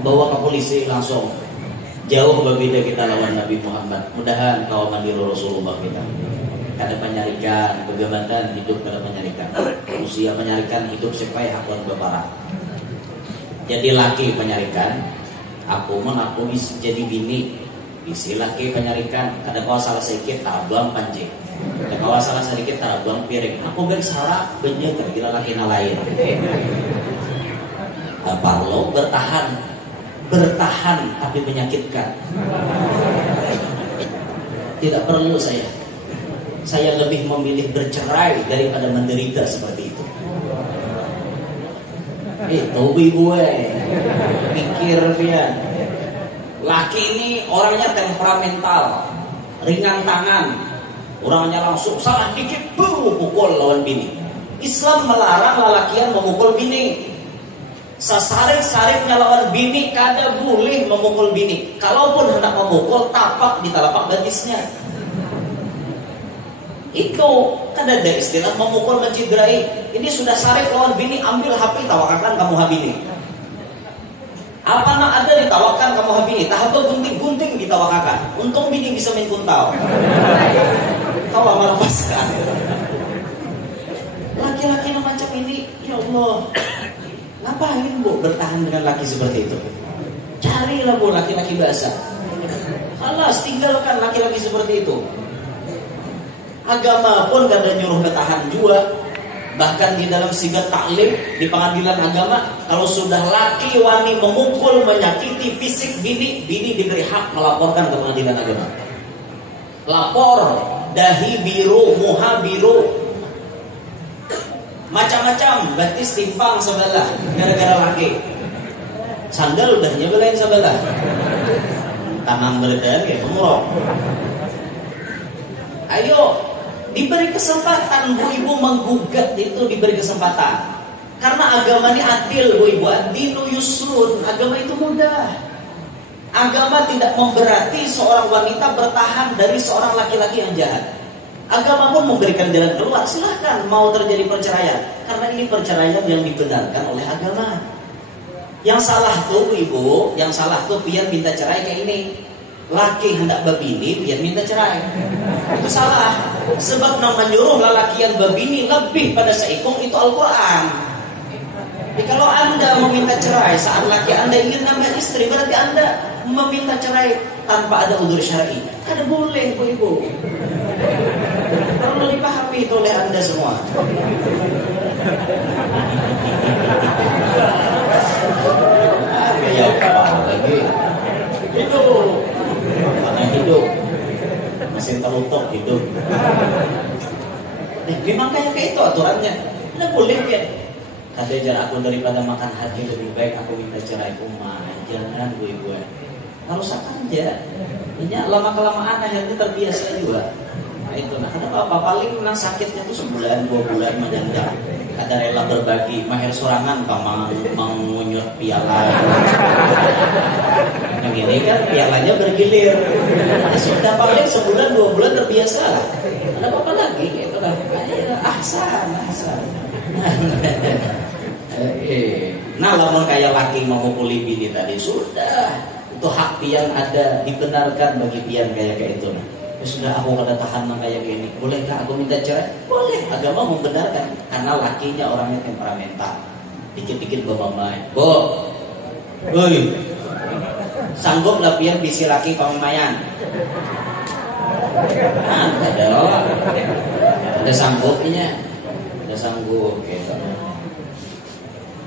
bawa ke polisi langsung. Jauh berbeda kita lawan Nabi Muhammad. Mudahan kau mandiru Rasulullah kita. Kada penyarikan, kegabatan hidup kada penyarikan. Usia penyarikan hidup supaya hakun beparah. Jadi laki penyarikan, aku bisa jadi bini. Bisi laki penyarikan, kada kau salah sedikit tabang pancing. Kada kau salah sedikit tabang piring. Aku bersalah banyak kira laki lain. Parlo bertahan tapi menyakitkan. Tidak perlu saya lebih memilih bercerai daripada menderita seperti itu. Tobi gue pikir dia laki ini orangnya temperamental, ringan tangan, orangnya langsung salah dikit pukul lawan bini. Islam melarang lelakian memukul bini. Sasarik-sariknya lawan bini kada boleh memukul bini. Kalaupun hendak memukul, tapak di telapak betisnya. Itu kan ada istilah memukul mencederai. Ini sudah sarif lawan bini, ambil HP tawakan kamu habini. Apa nak ada ditawakan kamu habini? Tahap gunting-gunting ditawakan. Untung bini bisa main kuntau. Kau amal paskan. Laki-laki yang macam ini, ya Allah. Ngapain Bu bertahan dengan laki seperti itu? Carilah Bu laki-laki biasa. Alas, tinggalkan laki-laki seperti itu. Agama pun kadang nyuruh bertahan juga. Bahkan di dalam sigat taklim di pengadilan agama, kalau sudah laki wani memukul, menyakiti fisik bini, bini diberi hak melaporkan ke pengadilan agama. Lapor, dahi biru, muha biru, macam-macam, betis timpang sebelah gara-gara laki. Sandal udah nyebelain sebelah. Tangan berdan kayak pemurok. Ayo, diberi kesempatan Bu Ibu menggugat itu, diberi kesempatan. Karena agama ini adil Bu Ibu, ad-dinu yusrun, agama itu mudah. Agama tidak memberati seorang wanita bertahan dari seorang laki-laki yang jahat. Agama pun memberikan jalan keluar, silahkan mau terjadi perceraian. Karena ini perceraian yang dibenarkan oleh agama. Yang salah tuh Bu Ibu, yang salah tuh pian minta cerai kayak ini. Laki hendak babini, pian minta cerai. Itu salah. Sebab nama menyuruh lelaki yang babini lebih pada seikung itu Al-Quran. Jadi kalau Anda meminta cerai saat laki Anda ingin nambah istri, berarti Anda meminta cerai tanpa ada udzur syar'i. Kada boleh Bu Ibu. Perlu dipahami itu oleh Anda semua. Ya lagi hidup masih terlutok hidup. Memang kayak itu aturannya. Nggak boleh ya. Kata jarak aku daripada makan hati lebih baik aku minta cerai. Jangan Bu Ibu. Harus aja. Ini lama kelamaan akhirnya terbiasa juga. Nah itu, kenapa paling menang sakitnya tuh sebulan 2 bulan menjanda. Ada rela berbagi, mahir sorangan pamang mengunyut piala. Yang ini kan pialanya bergilir. Sudah paling sebulan 2 bulan terbiasa lah. Ada apa lagi gitu kan? Ahsan. Nah, lamun kayak laki memukuli bini tadi sudah, itu hak pian ada, dibenarkan bagi pian kayak itu. Ya sudah, aku kada tahan kayak gini. Bolehkah aku minta cerai? Boleh. Agama membenarkan karena lakinya orangnya temperamental. Dikit-dikit bamamai. Bu, woi, sanggup lah pian bisi laki pamamayan? Ada sanggupnya, ada sanggup gitu.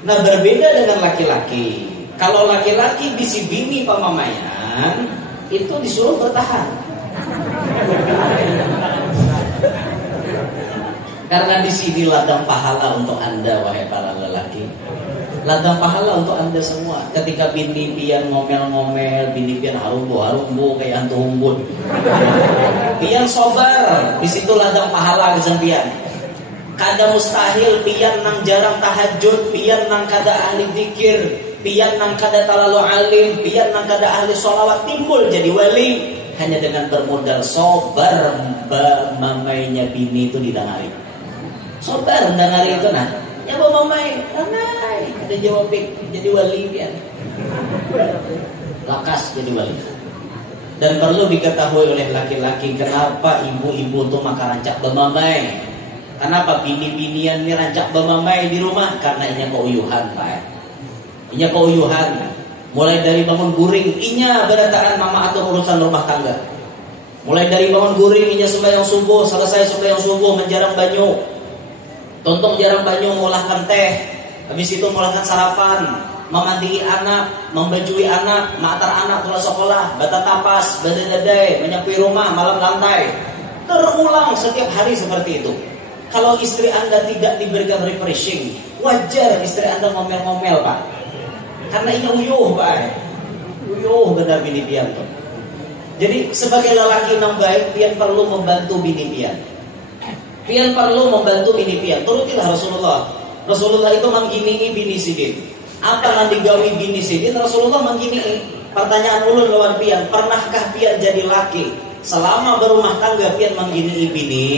Nah berbeda dengan laki-laki. Kalau laki-laki bisi bini pamamayan, itu disuruh bertahan. Karena di sini ladang pahala untuk Anda wahai para lelaki. Ladang pahala untuk Anda semua. Ketika bini pian ngomel-ngomel, bini pian harumbu kayak hantu umbun. Pian sobar, di situ ladang pahala kesempian. Kada mustahil pian nang jarang tahajud, pian nang kada ahli zikir, pian nang kada talalu alim, pian nang kada ahli sholawat timbul jadi wali. Hanya dengan bermodal sobar, mamainya bini itu didangari. Sobar dangari itu nah. Ya bawa mamai, ramai. Kita jawab jadi wali pian. Lakas jadi wali. Dan perlu diketahui oleh laki-laki kenapa ibu-ibu itu maka rancak bemamai. Kenapa bini-binian ini rancak bemamai di rumah? Karena inya keuyuhan, Pak. Inya keuyuhan. Mulai dari bangun guring, inya berdatangan mama atau urusan rumah tangga. Mulai dari bangun guring, inya sembahyang subuh, selesai sembahyang subuh menjarang banyu. Tonton jarang banyu mengolahkan teh. Habis itu mengolahkan sarapan, memandiri anak, membajui anak, mengantar anak ke sekolah, bata tapas, badai-badai, menyapu rumah, malam lantai. Terulang setiap hari seperti itu. Kalau istri Anda tidak diberikan refreshing, wajar istri Anda ngomel-ngomel, Pak. Karena ini uyuh, Pak. Uyuh benar bini pian tuh. Jadi sebagai lelaki yang baik, pian perlu membantu bini pian. Pian perlu membantu bini pian. Turutilah Rasulullah. Rasulullah itu menggini bini sidin. Apa yang digawi bini sidin? Rasulullah menggini. Pertanyaan ulun lawan pian, pernahkah pian jadi laki selama berumah tangga pian menggini bini?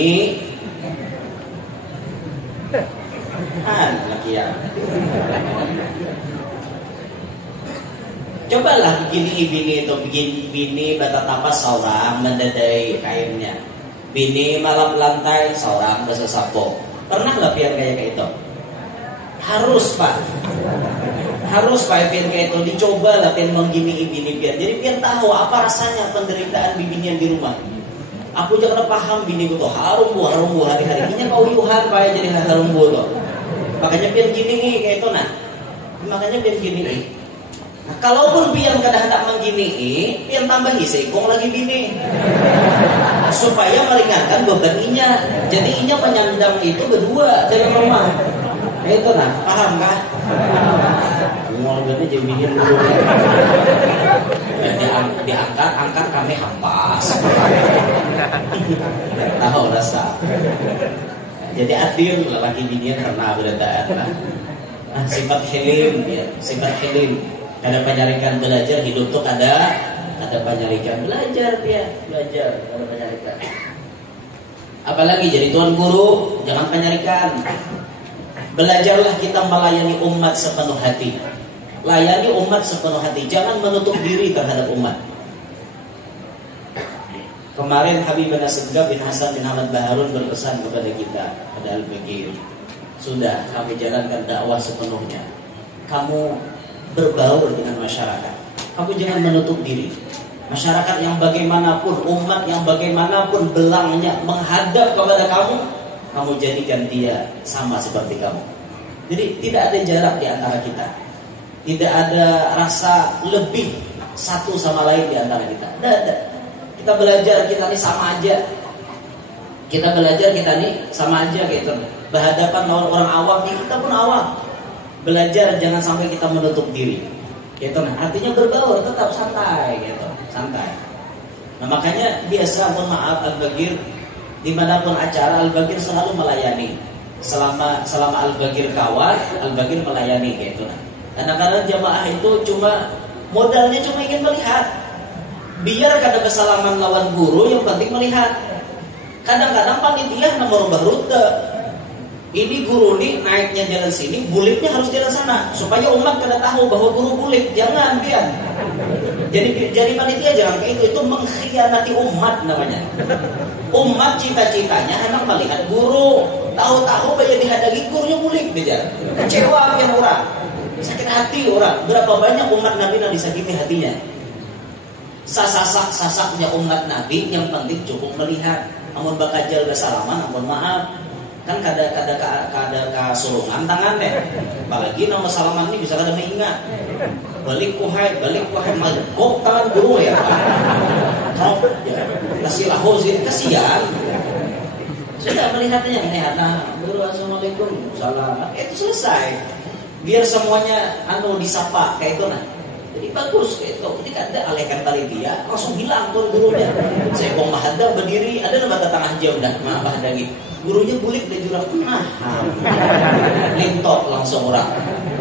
Laki ya. Cobalah begini bini itu, bikin bini bata tapas seorang mendadai kainnya. Bini malam lantai seorang basa sapo. Pernah nggak pian kayak itu? Harus Pak. Harus Pak pian kayak itu dicoba lah pian menggini bini pian. Jadi pian tahu apa rasanya penderitaan bibinian di rumah. Aku jangan paham bini ku tuh harum bu hari-hari. Ini kau yuhan Pak jadi harum bu tuh. Makanya pian gini kayak itu nah. Makanya pian gini. Nah, kalaupun pian kadang tak menggini, pian tambah sekong lagi bini. Supaya meringankan beban inya. Jadi inya penyandang itu berdua dalam rumah. Itu nah, paham kah? Ngomongnya jadi mikir dulu. Diangkat kami hampas. Tahu rasa. Jadi adil lelaki binian pernah berataan lah. Sifat hilim ya, sifat hilim. Ada penyarikan belajar hidup tuh ada penyarikan belajar ya, belajar ada penyarikan. Apalagi jadi tuan guru, jangan penyarikan. Belajarlah kita melayani umat sepenuh hati. Layani umat sepenuh hati. Jangan menutup diri terhadap umat. Kemarin Habibana Segaf bin Hasan bin Ahmad Baharun berpesan kepada kita pada Al-Fakir. Sudah kami jalankan dakwah sepenuhnya. Kamu berbaur dengan masyarakat. Kamu jangan menutup diri. Masyarakat yang bagaimanapun, umat yang bagaimanapun belangnya menghadap kepada kamu, kamu jadikan dia sama seperti kamu. Jadi tidak ada jarak di antara kita. Tidak ada rasa lebih satu sama lain di antara kita. Tidak ada. Kita belajar kita ini sama aja. Kita belajar kita ini sama aja gitu. Berhadapan dengan orang awam, kita pun awam. Belajar jangan sampai kita menutup diri. Gitu. Nah, artinya berbaur tetap santai gitu, santai. Nah, makanya biasa mohon maaf Al-Bagir dimanapun acara Al-Bagir selalu melayani. Selama Al-Bagir kawat, Al-Bagir melayani gitu. Kadang-kadang jamaah itu modalnya cuma ingin melihat. Biar kada kesalaman lawan guru, yang penting melihat. Kadang-kadang panitia nomor rubah rute. Ini guru ini naiknya jalan sini, buliknya harus jalan sana, supaya umat kada tahu bahwa guru bulik. Jangan biar. Jadi panitia jangan kayak itu mengkhianati umat namanya. Umat cita-citanya hendak melihat guru, tahu-tahu banyak dihadagi gurunya bulik dia. Kecewa yang orang, sakit hati orang. Berapa banyak umat Nabi yang disakiti hatinya? Sasaknya umat Nabi yang penting cukup melihat. Amun bakajal besalaman, amun maaf. Kan kada kasurungan tangan deh. Apalagi nama salaman ini bisa kada mengingat. Balik kuhai magkok tangan guru ya. Kau ya, kasih lahu sih kasihan. Sudah melihatnya nah, guru assalamualaikum, salam. Itu selesai. Biar semuanya disapa kayak itu nah. Jadi bagus kayak itu. Jadi kada alihkan tali dia langsung hilang tuh gurunya. Saya mau mahadam berdiri ada lembaga tengah jam dah mahadagi. Gurunya bulik dan jurang lintok langsung orang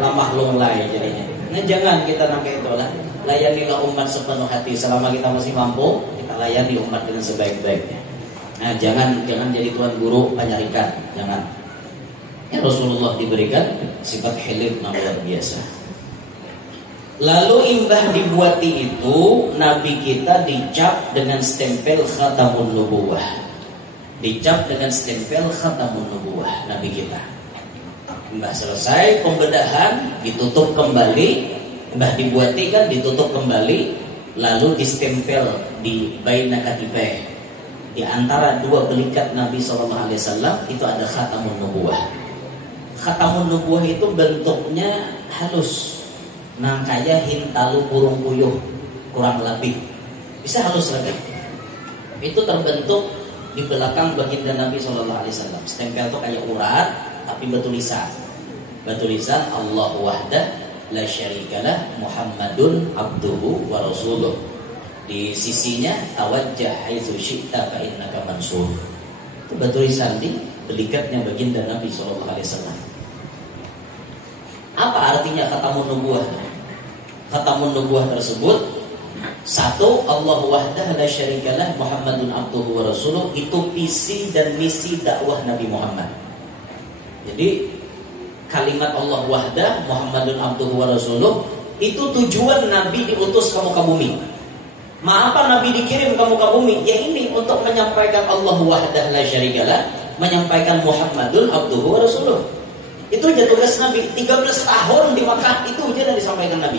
lamah lunglai jadinya. Nah jangan kita nangka itu lah. Layanilah umat sepenuh hati. Selama kita masih mampu, kita layani umat dengan sebaik-baiknya. Nah jangan jadi tuan guru penyarikan. Jangan. Ya, Rasulullah diberikan sifat hilim yang luar biasa. Lalu imbah dibuati itu Nabi kita dicap dengan stempel khatamun nubuwah. Dicap dengan stempel khatamun nubuwah Nabi kita. Mbah selesai pembedahan, ditutup kembali, mbah dibuati kan ditutup kembali, lalu distempel di baina katifaih. Di antara dua belikat Nabi SAW itu ada khatamun nubuwah. Khatamun nubuwah itu bentuknya halus, nangkaya hintalu burung puyuh kurang lebih, bisa halus lagi. Itu terbentuk di belakang baginda Nabi SAW. Stempel itu kayak urat tapi bertulisan Allah wahdah la syarikalah Muhammadun abduhu wa rasuluh. Di sisinya tawajjah haitsu syi'ta fa innaka mansur. Itu bertulisan di belikatnya baginda Nabi SAW. Apa artinya khatamun nubuwah? Khatamun nubuwah tersebut, satu, Allah wahdah la syarikalah Muhammadun abduhu wa rasuluh, itu visi dan misi dakwah Nabi Muhammad. Jadi kalimat Allah wahdah Muhammadun abduhu wa rasuluh itu tujuan Nabi diutus ke muka bumi. Apa Nabi dikirim ke muka bumi? Ya ini untuk menyampaikan Allah wahdah la syarikalah, menyampaikan Muhammadun abduhu wa rasuluh. Itu Itu aja tugas Nabi. 13 tahun di Makkah itu aja yang disampaikan Nabi.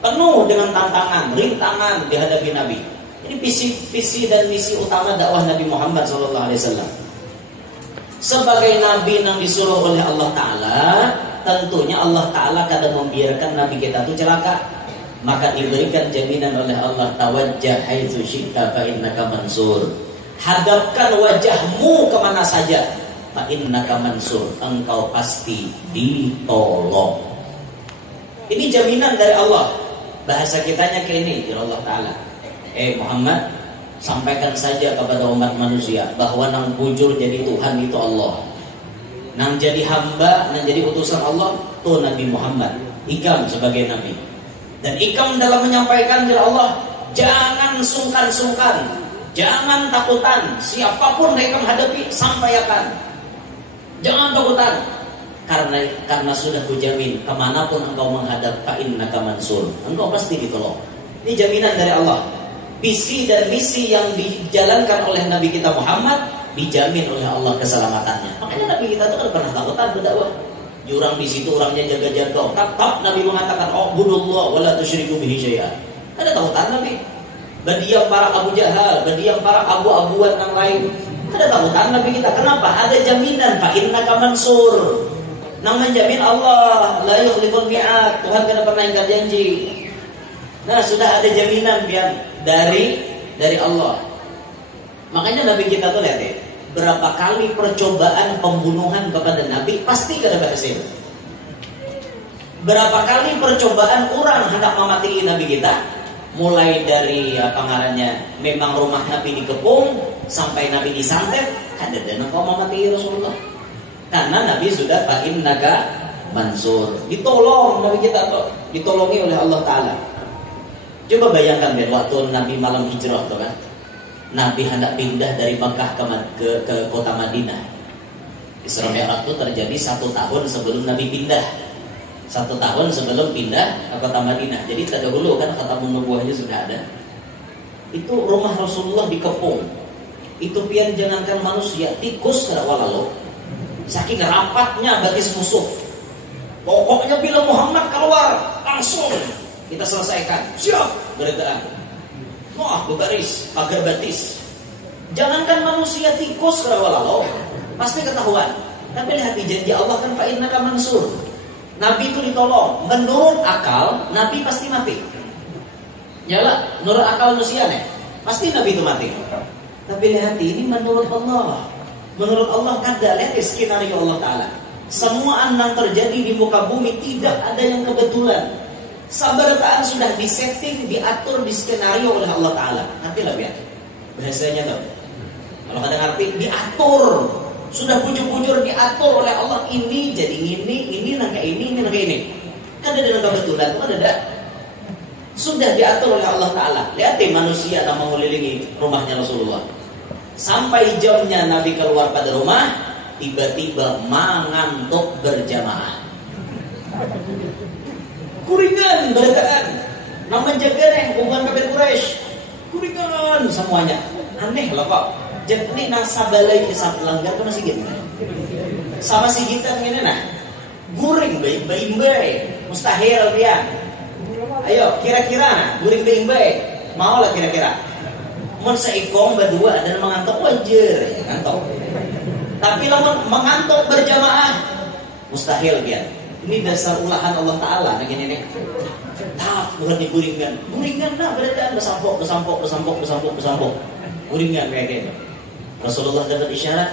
Penuh dengan tantangan, rintangan dihadapi Nabi. Ini visi dan misi utama dakwah Nabi Muhammad SAW. Sebagai Nabi yang disuruh oleh Allah Ta'ala, tentunya Allah Ta'ala kadang membiarkan Nabi kita itu celaka. Maka diberikan jaminan oleh Allah, tawajjah haitsu syi'ta fa innaka mansur. Hadapkan wajahmu kemana saja, fa innaka mansur, engkau pasti ditolong. Ini jaminan dari Allah. Bahasa kitanya kayak ini, ya Allah Ta'ala. Muhammad, sampaikan saja kepada umat manusia bahwa nang bujur jadi Tuhan itu Allah. Nang jadi hamba, nang jadi utusan Allah itu Nabi Muhammad. Ikam sebagai Nabi. Dan ikam dalam menyampaikan dari Allah, jangan sungkan-sungkan, jangan takutan. Siapapun yang ikam hadapi, sampaikan. Jangan takutan. Karena sudah kujamin, kemanapun engkau menghadap, fa innaka mansur, engkau pasti ditolong. Ini jaminan dari Allah. Visi dan misi yang dijalankan oleh Nabi kita Muhammad dijamin oleh Allah keselamatannya. Makanya Nabi kita itu kan pernah takutan berdakwah. Jurang di situ orangnya jaga-jaga. Tetap Nabi mengatakan, "Ubudullah wa la tusyriku bihi syai'an." Ada takutan Nabi. Badiam para Abu Jahal, badiam para abu-abuan yang lain. Ada takutan Nabi kita. Kenapa? Ada jaminan, fa innaka mansur. Nang menjamin Allah, la yukhliful mi'ad. Tuhan tidak pernah ingkar janji. Nah, sudah ada jaminan biar dari Allah. Makanya Nabi kita tuh lihat ya, berapa kali percobaan pembunuhan kepada Nabi pasti kada berhasil. Berapa kali percobaan orang hendak mematikan Nabi kita, mulai dari ngarannya, memang rumah Nabi dikepung sampai Nabi disantet, kada ada kau mematikan Rasulullah. Karena Nabi sudah fa innaka mansur, ditolong Nabi kita tuh, ditolongi oleh Allah Ta'ala. Coba bayangkan deh waktu Nabi malam hijrah tuh kan, Nabi hendak pindah dari Makkah ke kota Madinah. Isra Mi'raj itu terjadi 1 tahun sebelum Nabi pindah. 1 tahun sebelum pindah ke kota Madinah. Jadi terdahulu kan kata nubuahnya sudah ada. Itu rumah Rasulullah dikepung. Itu pian jangankan manusia, tikus kada walalo. Saking rapatnya batis musuh. Pokoknya bila Muhammad keluar langsung kita selesaikan. Siap, beritaan. Wah, berbaris, pagar batis. Jangankan manusia, tikus kerawalalo pasti ketahuan. Tapi lihat di janji Allah kan, fa innaka mansur. Nabi itu ditolong. Menurut akal, Nabi pasti mati. Yalah, menurut akal manusia nih, pasti Nabi itu mati. Tapi lihat ini menurut Allah. Menurut Allah kada lihat skenario Allah Ta'ala. Semua yang terjadi di muka bumi tidak ada yang kebetulan. Sabarataan sudah disetting, diatur, di skenario oleh Allah Ta'ala. Nanti lah biar bahasanya tau. Kalau kadang ngerti, diatur. Sudah bujur-bujur diatur oleh Allah. Ini jadi ini nangka ini nangka ini. Kan ada nangka kebetulan, kan ada. Sudah diatur oleh Allah Ta'ala. Lihat manusia yang mengelilingi rumahnya Rasulullah. Sampai jamnya Nabi keluar pada rumah, tiba-tiba mengantuk berjamaah. Kuringan beritaan, nama jaga hubungan kafir Quraisy, kuringan semuanya. Aneh loh kok. Jadi nasabalai kisah pelanggar kan masih gitu. Sama si kita ini nah, guring baik, mustahil dia. Ayo kira-kira nah, guring baik, mau lah kira-kira. Mun seikong berdua dan mengantuk wajar, ngantuk. Tapi lamun mengantuk berjamaah, mustahil dia. Ini dasar ulahan Allah Ta'ala. Nah gini nih, tak bukan diguringan. Guringan lah beradaan bersampok. Guringan kayak gitu. Rasulullah dapat isyarat,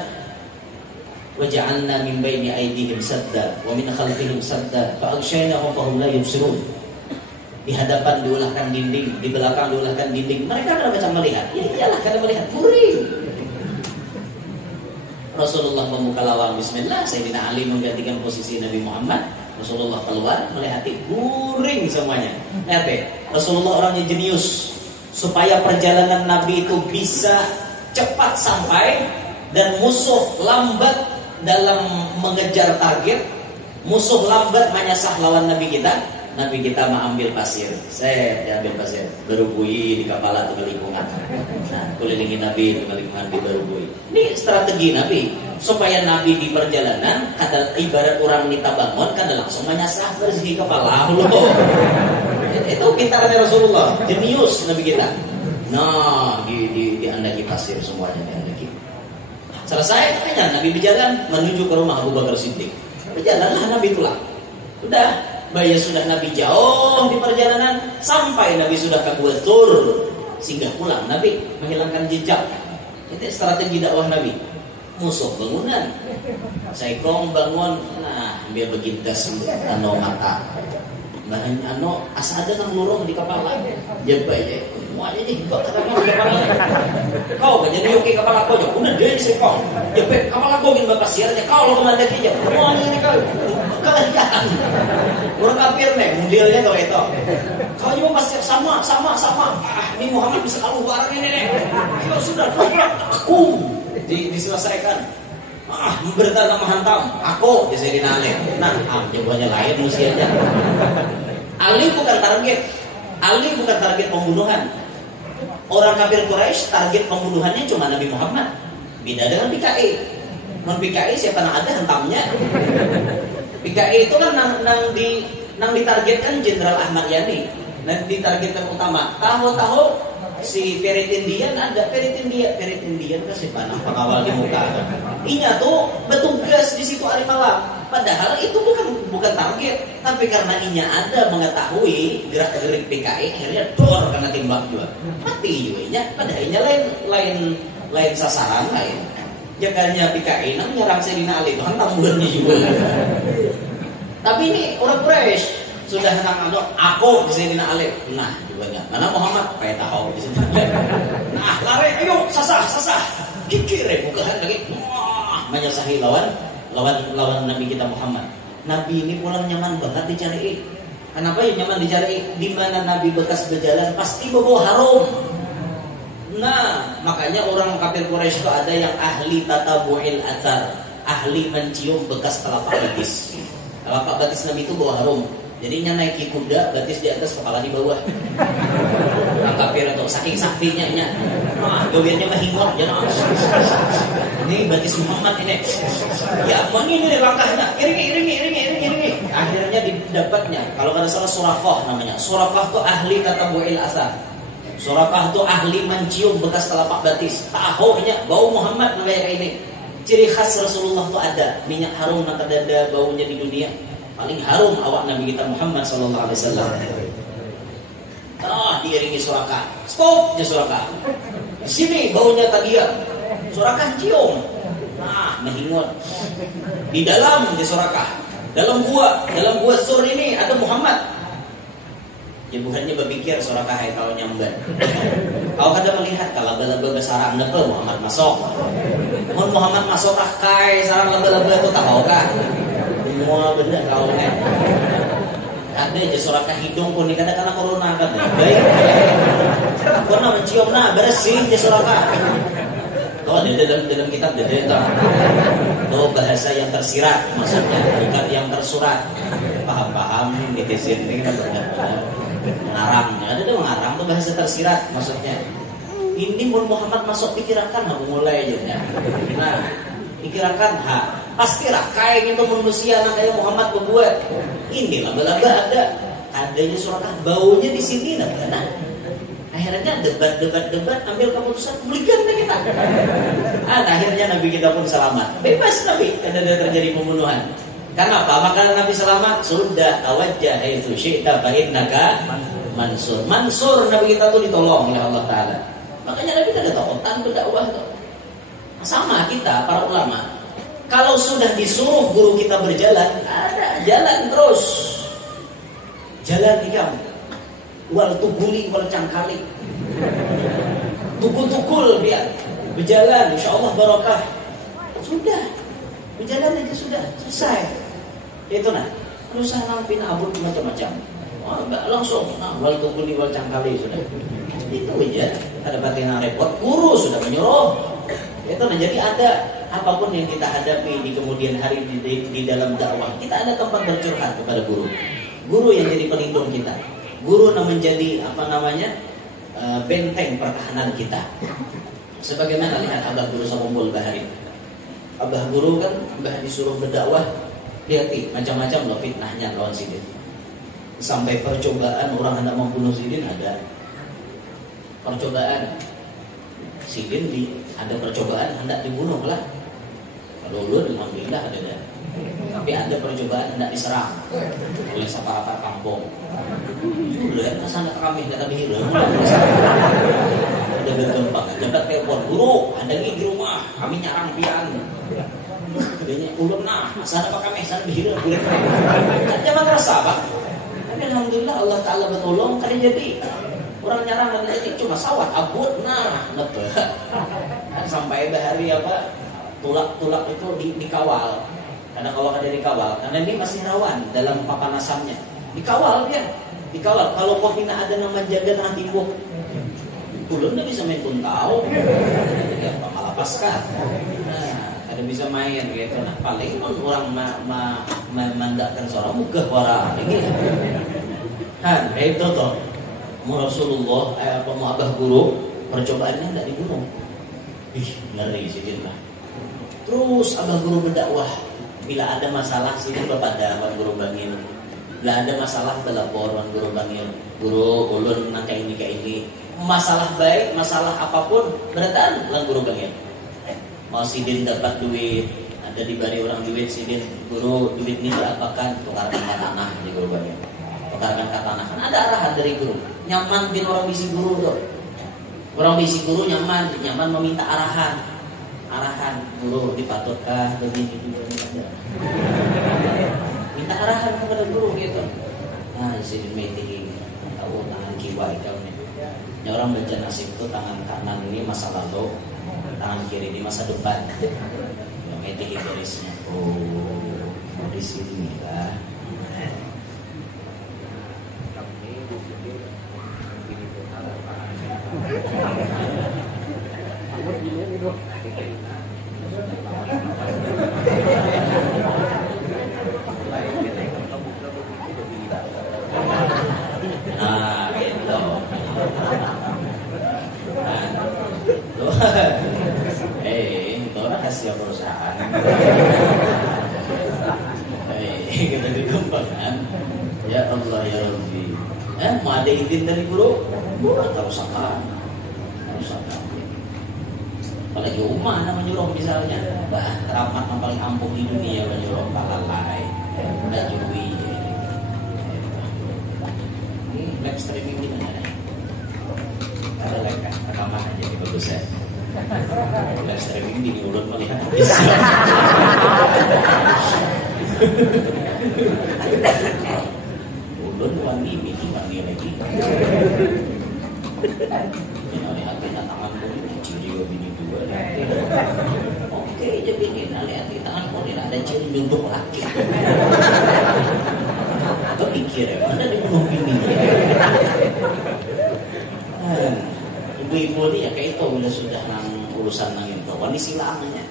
waja'alna min baini aydihim sadda wa min khalfihim sadda fa aghshaynahum fa hum la yubsirun. Di hadapan diulahkan dinding, di belakang diulahkan dinding. Mereka kan macam melihat. Ya iyalah kada melihat. Guring. Rasulullah membuka lawang bismillah, Sayyidina Ali menggantikan posisi Nabi Muhammad. Rasulullah keluar melihati, guring semuanya. Lihat deh, Rasulullah orangnya jenius. Supaya perjalanan Nabi itu bisa cepat sampai dan musuh lambat dalam mengejar target, musuh lambat menyasar lawan Nabi kita. Nabi kita mengambil pasir, saya ambil pasir, berubui di kepala atau lingkungan. Nah, kelilingi Nabi di lingkungan di berubui. Ini strategi Nabi supaya Nabi di perjalanan kada ibarat orang nita bangun kada langsung menyasar bersih kepala loh. Itu pintarnya Rasulullah, jenius Nabi kita. Nah, di andaki pasir semuanya di andaki. Selesai tanya Nabi berjalan menuju ke rumah Abu Bakar Siddiq. Berjalanlah Nabi pulang. Udah, bayar sudah Nabi jauh di perjalanan sampai Nabi sudah ke Gua Thur. Singgah pulang Nabi menghilangkan jejak. Itu strategi dakwah Nabi. Musuh bangunan, Saikong bangun, nah biar begintes ano mata, bahan ano asa ada kan lurung di kepala, jebai deh, semuanya deh, bakal di kepala. Kau kan jadi oke kepala kau, udah dia Saikong, jebai kepala kau gini bapak siarnya, kau lo kemana dia, semuanya ini kau, kalian, orang kafir nih, modelnya kau itu. Kau juga pasti sama. Ini Muhammad bisa kalu barang ini nih. Kau sudah aku diselesaikan. Bertanda menghantam. Aku di Sayyidina Ali. Nah, jawabannya lain musuhnya. Ali bukan target pembunuhan. Orang kafir Quraisy target pembunuhannya cuma Nabi Muhammad. Beda dengan PKI. Non PKI siapa yang ada hentamnya. PKI itu kan nang ditargetkan Jenderal Ahmad Yani. Nah, ditargetkan utama. Tahu-tahu si Ferit Indian ada Ferit Indian kasih panah pengawal di muka. Inya tuh bertugas di situ hari malam. Padahal itu bukan target, tapi karena inya ada mengetahui gerak-gerik PKI akhirnya dor karena timbak juga. Mati juga inya. Padahal inya lain sasaran lain. Jaganya PKI nang nyerang Sayyidina Ali itu hantam bulannya juga. Tapi ini orang Quraisy sudah hendak aku di Sayyidina Ali. Nah, juga mana Muhammad kayak tahu di sini. Nah, lari ayo sasah. Kikir bukan lagi. Wah, menyasahi lawan Nabi kita Muhammad. Nabi ini pulang nyaman banget dicari. Kenapa ya nyaman dicari? Di mana Nabi bekas berjalan pasti bawa harum. Nah, makanya orang kafir Quraisy itu ada yang ahli tatabu'il athar, ahli mencium bekas telapak betis. Telapak betis Nabi itu bawa harum. Jadinya naiki kuda, batis di atas, kepala di bawah. Orang kafir itu saking saktinya nya. Nah, gawirnya mahingok jangan. Ini batis Muhammad ini. Ya, ini langkahnya. Iringi. Akhirnya didapatnya. Kalau kada salah Suraqah namanya. Suraqah itu ahli tatabu'il athar. Suraqah itu ahli mencium bekas telapak batis. Tahunya bau Muhammad kayak ini. Ciri khas Rasulullah itu ada minyak harum nak ada baunya di dunia. Paling harum awak Nabi kita Muhammad sallallahu alaihi wasallam. Diiringi Suraqah. Stop je Suraqah. Di sini baunya tagian. Suraqah cium. Nah, mehingot. Di dalam di Suraqah. Dalam gua Sur ini ada Muhammad. Ya bukannya berpikir Suraqah hai kau nyamban. Kau kada melihat kalau laba-laba besarang nepe Muhammad masuk. Mun Muhammad masuk kai sarang laba-laba itu tahu kah? Semua benar kau nih. Ada aja Suraqah hidung pun ini karena corona kan. Baik. Corona mencium bersih aja Suraqah. Oh, di dalam kitab ada itu. Oh, bahasa yang tersirat maksudnya, bukan yang tersurat. Paham netizen ini kan benar-benar mengarang. Ada mengarang tuh bahasa tersirat maksudnya. Ini pun Muhammad masuk pikirakan aku mulai aja. Nah, pikirakan pasti rakai gitu manusia kayak Muhammad berbuat. Ini laba-laba adanya Suraqah baunya di sini nah. Akhirnya debat ambil keputusan belikan kita. Akhirnya Nabi kita pun selamat. Bebas Nabi karena terjadi pembunuhan. Kenapa? Maka Nabi selamat sudah tawajjah haitsu syi'ta fa innaka mansur. Mansur Nabi kita tuh ditolong oleh Allah Taala. Makanya Nabi tidak takutan berdakwah tuh. Sama kita para ulama. Kalau sudah disuruh guru kita berjalan, ada jalan terus. Jalan di kamu. Wal tuguli wal cangkali. Tukul biar berjalan insyaallah barokah. Sudah. Berjalan aja sudah selesai. Itu nah. Terus nampin abut macam-macam. Enggak langsung wal tuguli wal cangkali sudah. Itu aja. Ada batin repot. Guru sudah menyuruh. Itu nah jadi ada apapun yang kita hadapi di kemudian hari di dalam dakwah, kita ada tempat bercurhat kepada guru. Guru yang jadi pelindung kita. Guru yang menjadi benteng pertahanan kita. Sebagaimana lihat Abah Guru Samumbul Bahari. Abah guru kan Abah disuruh berdakwah, lihat macam-macam loh fitnahnya lawan Sidin. Sampai percobaan orang hendak membunuh Sidin ada. Percobaan Sidin ada percobaan hendak dibunuh lah. Kalau ulun alhamdulillah ada dah. Tapi ada percobaan hendak diserang oleh saparapat kampung. Ulun sana kami kata bihir. Ada bergembang, jabat telepon, guru, ada di rumah, kami nyarang pian. Katanya ulun sana apa kami, sana bihir. Kan zaman rasa Pak. Tapi alhamdulillah Allah Taala bertolong kali jadi. Orang nyarang dan jadi cuma sawat abut sampai bahari apa tulak itu dikawal. Karena kalau ada dikawal, karena ini masih rawan dalam papanasannya. Dikawal dia, dikawal. Kalau kau tidak ada nama jaga dengan timbuk, ulun bisa main pun tahu. Ya, malah pasca. Ada bisa main gitu. Nah, paling pun orang memandangkan seorang muka wara lagi. Kan, itu toh. Rasulullah, mau abah guru, percobaannya tidak dibunuh. Ngeri sih lah. Terus abah guru berdakwah. Bila ada masalah sini kepada abah guru bangil. Bila ada masalah telepon abah guru bangil. Guru ulun nak kayak ini. Masalah baik, masalah apapun beratan lang guru bangil. Mau Sidin dapat duit, ada diberi orang duit Sidin, guru duit ini berapakan tukarkan ke tanah di guru bangil. Tukarkan ke tanah kan ada arahan dari guru. Nyaman bin orang bisi guru tuh. Orang bisi guru nyaman meminta arahan guru dipatutkah begini minta arahan kepada guru gitu. Nah jadi meeting tahu tangan kiwa ikalnya. Ini orang baca nasib itu tangan kanan ini masa lalu, tangan kiri ini masa depan. Yang meeting garisnya. Oh di sini lah. Nah, gitu. Itu rahasia perusahaan. Kita dikembangkan. Ya Allah ya Rabbi. Mau ada izin dari guru? Atau usaha? Apalagi rumah menyuruh misalnya, teramat yang paling ampuh di dunia menyuruh palalai, najui. Ini live streaming di mana? Ada live kan? Rekaman aja di bagus ya. Live streaming di mulut melihat habis. Ulun wangi lagi. Hati tangan pun ciri bini dua. Oke, jadi bini lihat tangan pun ada ciri untuk laki. Apa pikir ya mana dibunuh bini? Ibu-ibu ini ya kayak itu udah sudah nang urusan nang itu. Wani silamanya.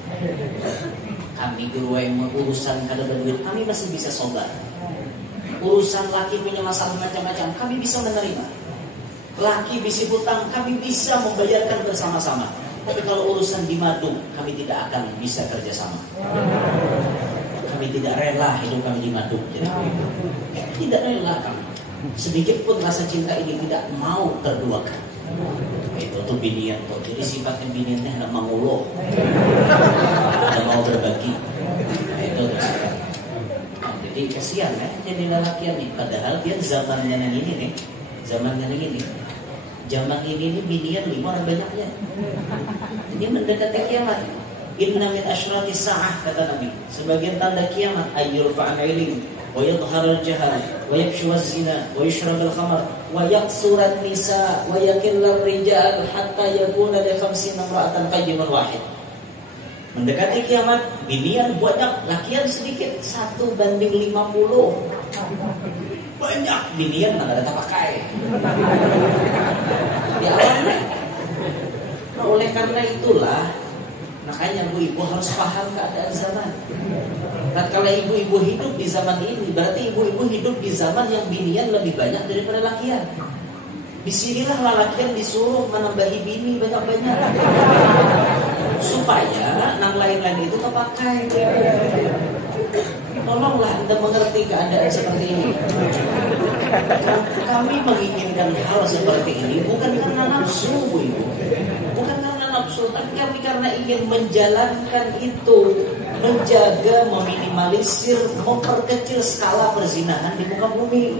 Kami guru yang urusan kada berduit kami masih bisa sobat. Urusan laki punya masalah macam-macam kami bisa menerima. Laki bisi hutang kami bisa membayarkan bersama-sama. Tapi kalau urusan di madu kami tidak akan bisa kerjasama. Kami tidak rela hidup kami di madu. Tidak rela kami. Sedikit pun rasa cinta ini tidak mau terduakan. Itu tuh binian tuh. Jadi sifatnya biniannya hendak menguluh, tidak mau berbagi. Itu tuh sifat. Jadi kasihan ya jadi lelakian nih. Padahal dia zamannya yang ini nih. Zamannya yang ini. Zaman ini binian lima orang banyaknya. Ini mendekati kiamat. Inna min asyratis sa'ah kata Nabi. Sebagian tanda kiamat ayyurfa'an ilim wa yadhharul jahal wa yakshuruz zina wa yushrabul khamar wa yaqsuran nisa wa yakillar rijal hatta yakuna li 50 imra'atan qayyiman wahid. Mendekati kiamat binian banyak, lakian sedikit, 1:50. Banyak binian mana ada pakai. Ya Allah. Nah, oleh karena itulah makanya ibu-ibu harus paham keadaan zaman. Nah, kalau ibu-ibu hidup di zaman ini, berarti ibu-ibu hidup di zaman yang binian lebih banyak daripada lakian. Disinilah lakian disuruh menambahi bini banyak-banyak. supaya nang lain-lain itu terpakai. Tolonglah Anda mengerti keadaan seperti ini. Kami menginginkan hal seperti ini bukan karena nafsu, Ibu. Bukan karena nafsu, tapi kami karena ingin menjalankan itu, menjaga, meminimalisir, memperkecil skala perzinahan di muka bumi.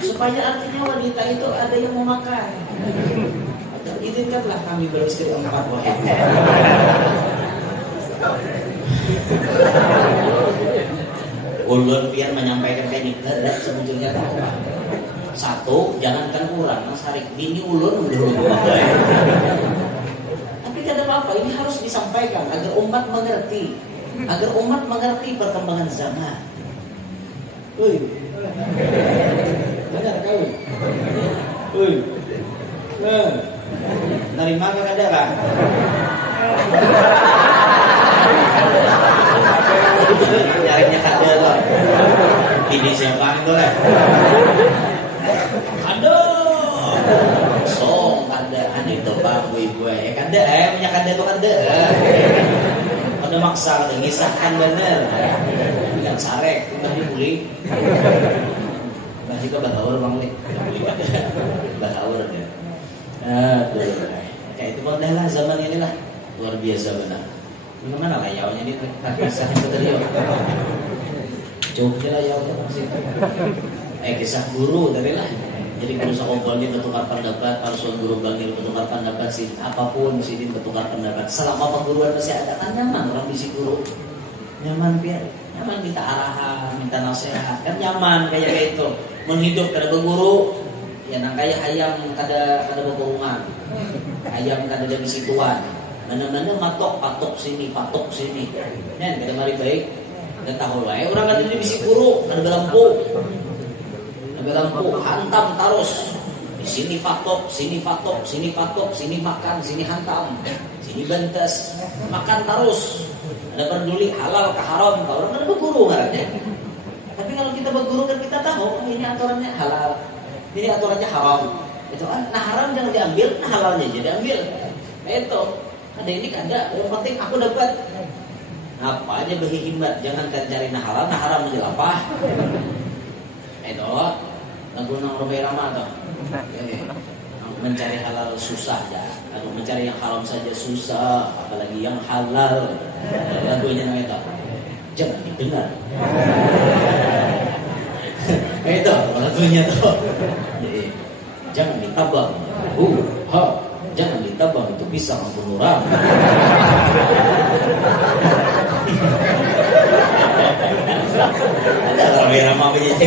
Supaya artinya wanita itu ada yang memakai. Izinkanlah kami beristri 4 wahai. Ulun biar menyampaikan kayak ini sebetulnya tahu. Satu, jangankan kurang, Mas Harik, bini ulun udah lupa. Tapi tidak apa-apa, ini harus disampaikan agar umat mengerti, agar umat mengerti perkembangan zaman. Uy, benar kau. Uy, nerima kan ada kan? Nyarinya kada loh. Ini siapa itu lah? Aduh, so kada ane itu pak ibu ya kada punya kada itu kada. Kada maksa kada ngisahkan bener. Yang sarek nggak dipulih. Masih ke bahawar bang nih. Bahawar ya. Aduh, kayak itu lah zaman ini lah luar biasa benar. Gimana lah yaunya ini kisah itu tadi ya. Coba lah yaunya masih. Kisah guru tadi lah. Jadi guru sekompol ini bertukar pendapat, parsuan guru bangil bertukar pendapat sih. Apapun sih bertukar pendapat. Selama perguruan masih ada kan nyaman orang bisi guru. Nyaman biar, nyaman minta arahan, minta nasihat, kan nyaman kayak itu. Menghidup kada berguru, ya nang kayak ayam kada berkurungan. Ayam kada ada bisi tuan. Mana-mana patok sini. Nen kada mari baik. Kada tahu wae orang kada di bisi guru, kada belampu. Hantam terus. Di sini patok, sini makan, sini hantam. Sini bentes, makan terus. Ada peduli halal ke haram, kalau orang kada berguru ngarannya. Tapi kalau kita berguru kan kita tahu ini aturannya halal, ini aturannya haram. Itu nah haram jangan diambil, nah halalnya jadi ambil. Nah itu. Ada ini ada, yang penting aku dapat. Apa aja berhikmat, jangan kan cari nah haram menjadi apa? Itu lagu nang Robai Rama atau mencari halal susah ya, atau mencari yang haram saja susah, apalagi yang halal. Lagunya namanya itu, jangan didengar. Itu lagunya tuh, jangan ditabang. Jangan ditabang, itu bisa membunuh orang. Ada Robai Rama begitu.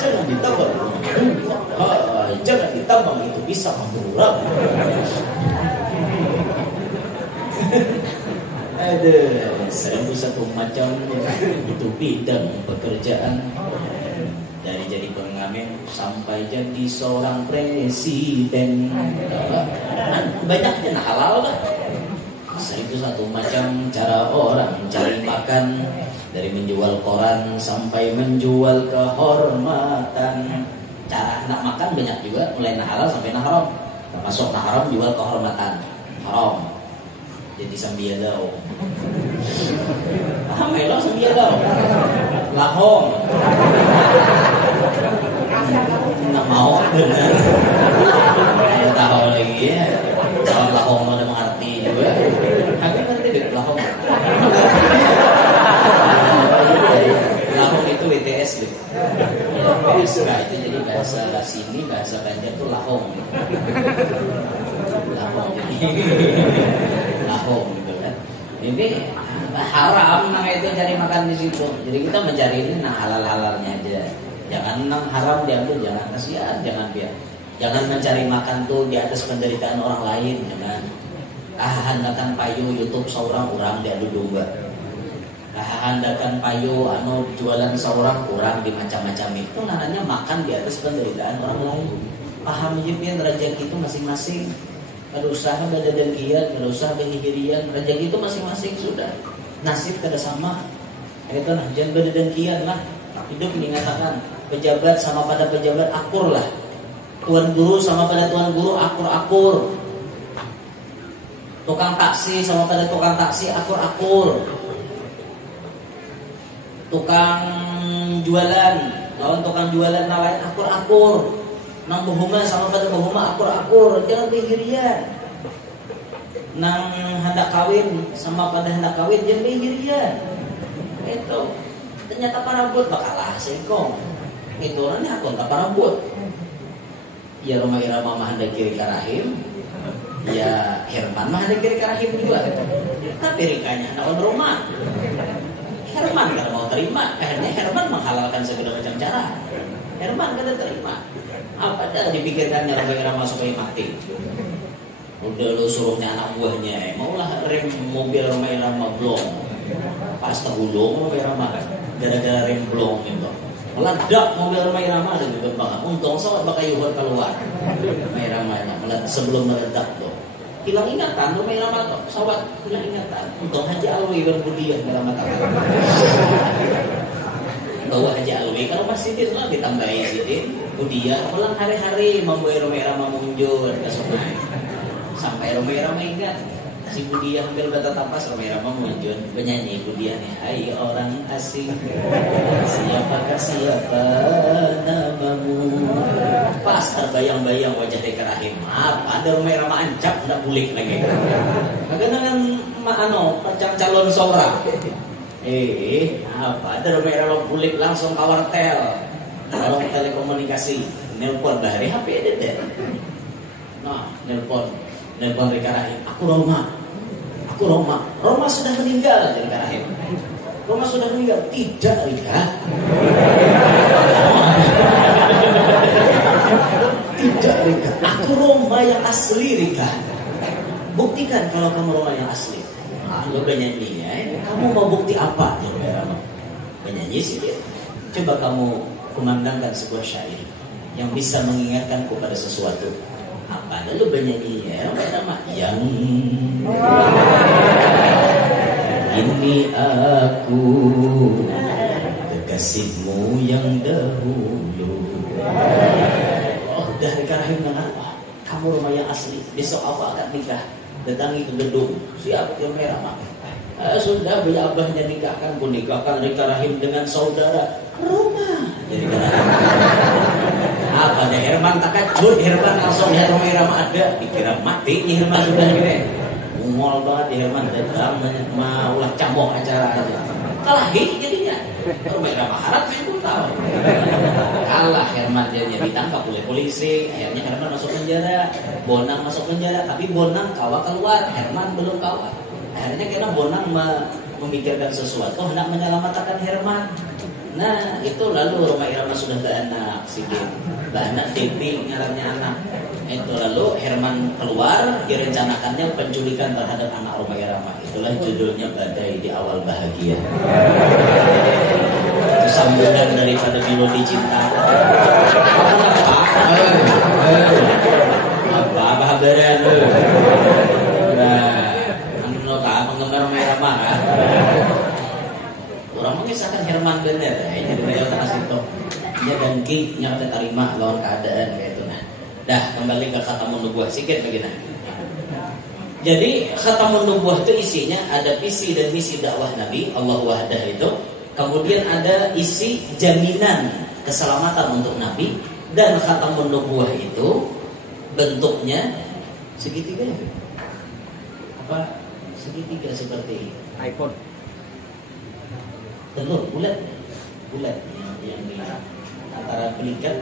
Jangan ditabang. Jangan ditabang, itu bisa membunuh orang. Ada 1001 macam itu bidang pekerjaan. Dari jadi pengamen sampai jadi seorang presiden. Banyaknya nah halal lah. 1001 macam cara orang cari makan. Dari menjual koran sampai menjual kehormatan. Cara nak makan banyak juga, mulai nah halal sampai nah haram. Termasuk nah haram jual kehormatan. Haram. Jadi sambiadao. Paham ya lo sambiadao? Lahong. Tak mau benar. Saya tahu lagi ya. Kalau lahong ada mengerti juga. Aku ngerti deh lahong. Lahong itu WTS deh. Ya, PSK itu jadi bahasa sini, bahasa Banjar itu lahong. Lahong gitu kan. Ini haram nah itu cari makan di situ. Jadi kita mencari ini nah halal-halalnya aja. Jangan nang haram diambil, jangan kasihan, jangan biar. Jangan mencari makan tuh di atas penderitaan orang lain, jangan. Handakan payu YouTube seorang orang diadu domba. Handakan payu jualan seorang orang di macam-macam itu namanya makan di atas penderitaan orang lain. Paham aja rezeki itu masing-masing. Kada usah ada dengkian, kada usah hihirian, rezeki itu masing-masing sudah. Nasib kada sama. Itu nah, jangan berdengkian lah. Hidup dinyatakan pejabat sama pada pejabat akur lah. Tuan guru sama pada tuan guru akur-akur. Tukang taksi sama pada tukang taksi akur-akur. Tukang jualan lawan tukang jualan lain akur-akur. Nang bohongan sama pada bohongan akur-akur, jangan behirian. Nang hendak kawin sama pada hendak kawin jangan behirian. Itu ternyata parabut bakalah sengkong. Itu orangnya aku tak parabut. Ya rumah irama mah hendak kiri ke rahim. Ya Herman mah hendak kiri ke rahim juga. Tapi rikanya naon rumah. Herman kada mau terima. Akhirnya Herman menghalalkan segala macam cara. Herman kada terima. Apa dah dipikirkannya rumah irama supaya mati. Udah lu suruhnya anak buahnya, maulah rem mobil rumah irama blong. Pas tergulung rumah irama gara-gara rem blong gitu. Meledak mobil rumah irama ada juga bang. Untung sobat bakal yuhur keluar. Rumah iramanya sebelum meledak tuh. Hilang ingatan rumah irama tuh. Sobat hilang ingatan. Untung Haji Alwi berbudiah dalam mata. Bawa Haji Alwi kalau masih Sidin lah ditambahi Sidin. Budiah pulang hari-hari membawa rumah irama munjul ke sungai. Sampai rumah irama ingat. Si Budiah ambil bata tapas rumah irama muncul penyanyi Budiah nih, hai orang asing, siapakah siapa namamu? Pas terbayang-bayang wajah Deka Rahim, apa ada rumah irama ancap nggak bulik lagi. Kadang-kadang calon sora. Apa ada rumah irama bulik langsung kawartel, kalau telekomunikasi, nelpon dari HP deh. Nah, nelpon Deka Rahim, aku Roma sudah meninggal. Deka Rahim, Roma sudah meninggal. Tidak, Rika. Tidak, Rika. Aku Roma yang asli, Rika. Buktikan kalau kamu Roma yang asli. Lo penyanyi ya. Kamu mau bukti apa? Penyanyi sih dia. Coba kamu kumandangkan sebuah syair yang bisa mengingatkanku pada sesuatu. Apa lalu bernyanyi ya nama yang ini aku kekasihmu yang dahulu. Oh dari Rahim dengan kamu rumah yang asli. Besok aku akan nikah. Datangi ke gedung. Siap yang merah mak. Sudah bila abahnya nikahkan pun nikahkan Rika Rahim dengan saudara Roma. Jadi apa ada Herman tak kacur, Herman langsung lihat rumah irama ada, dikira mati nih Herman sudah gini, ungol banget Herman datang maulah cambok acara aja, kalahi jadinya, rumah irama harap saya pun tahu, kalah Herman jadinya ditangkap oleh polisi, akhirnya Herman masuk penjara, Bonang masuk penjara, tapi Bonang kawa keluar, Herman belum kawa, akhirnya karena Bonang memikirkan sesuatu hendak menyelamatkan Herman. Nah itu lalu rumah irama sudah beranak Sidin, beranak Devi ngarannya anak. Itu lalu Herman keluar direncanakannya penculikan terhadap anak rumah irama. Itulah judulnya Badai di Awal Bahagia. Itu sambungan daripada melodi cinta. Apa kabaran lu? Nah, anu tak penggemar rumah irama kan? Orang mengisahkan Herman bener, ini beliau tak kasih tau. Dia dan Ki-nya kata terima lawan keadaan kayak itu. Nah, dah kembali ke Khatamun Nubuwah sedikit begini. Jadi Khatamun Nubuwah itu isinya ada visi dan misi dakwah Nabi Allah Wahdah itu. Kemudian ada isi jaminan keselamatan untuk Nabi dan Khatamun Nubuwah itu bentuknya segitiga. Apa segitiga seperti iPhone. Telur bulat yang di antara pelikat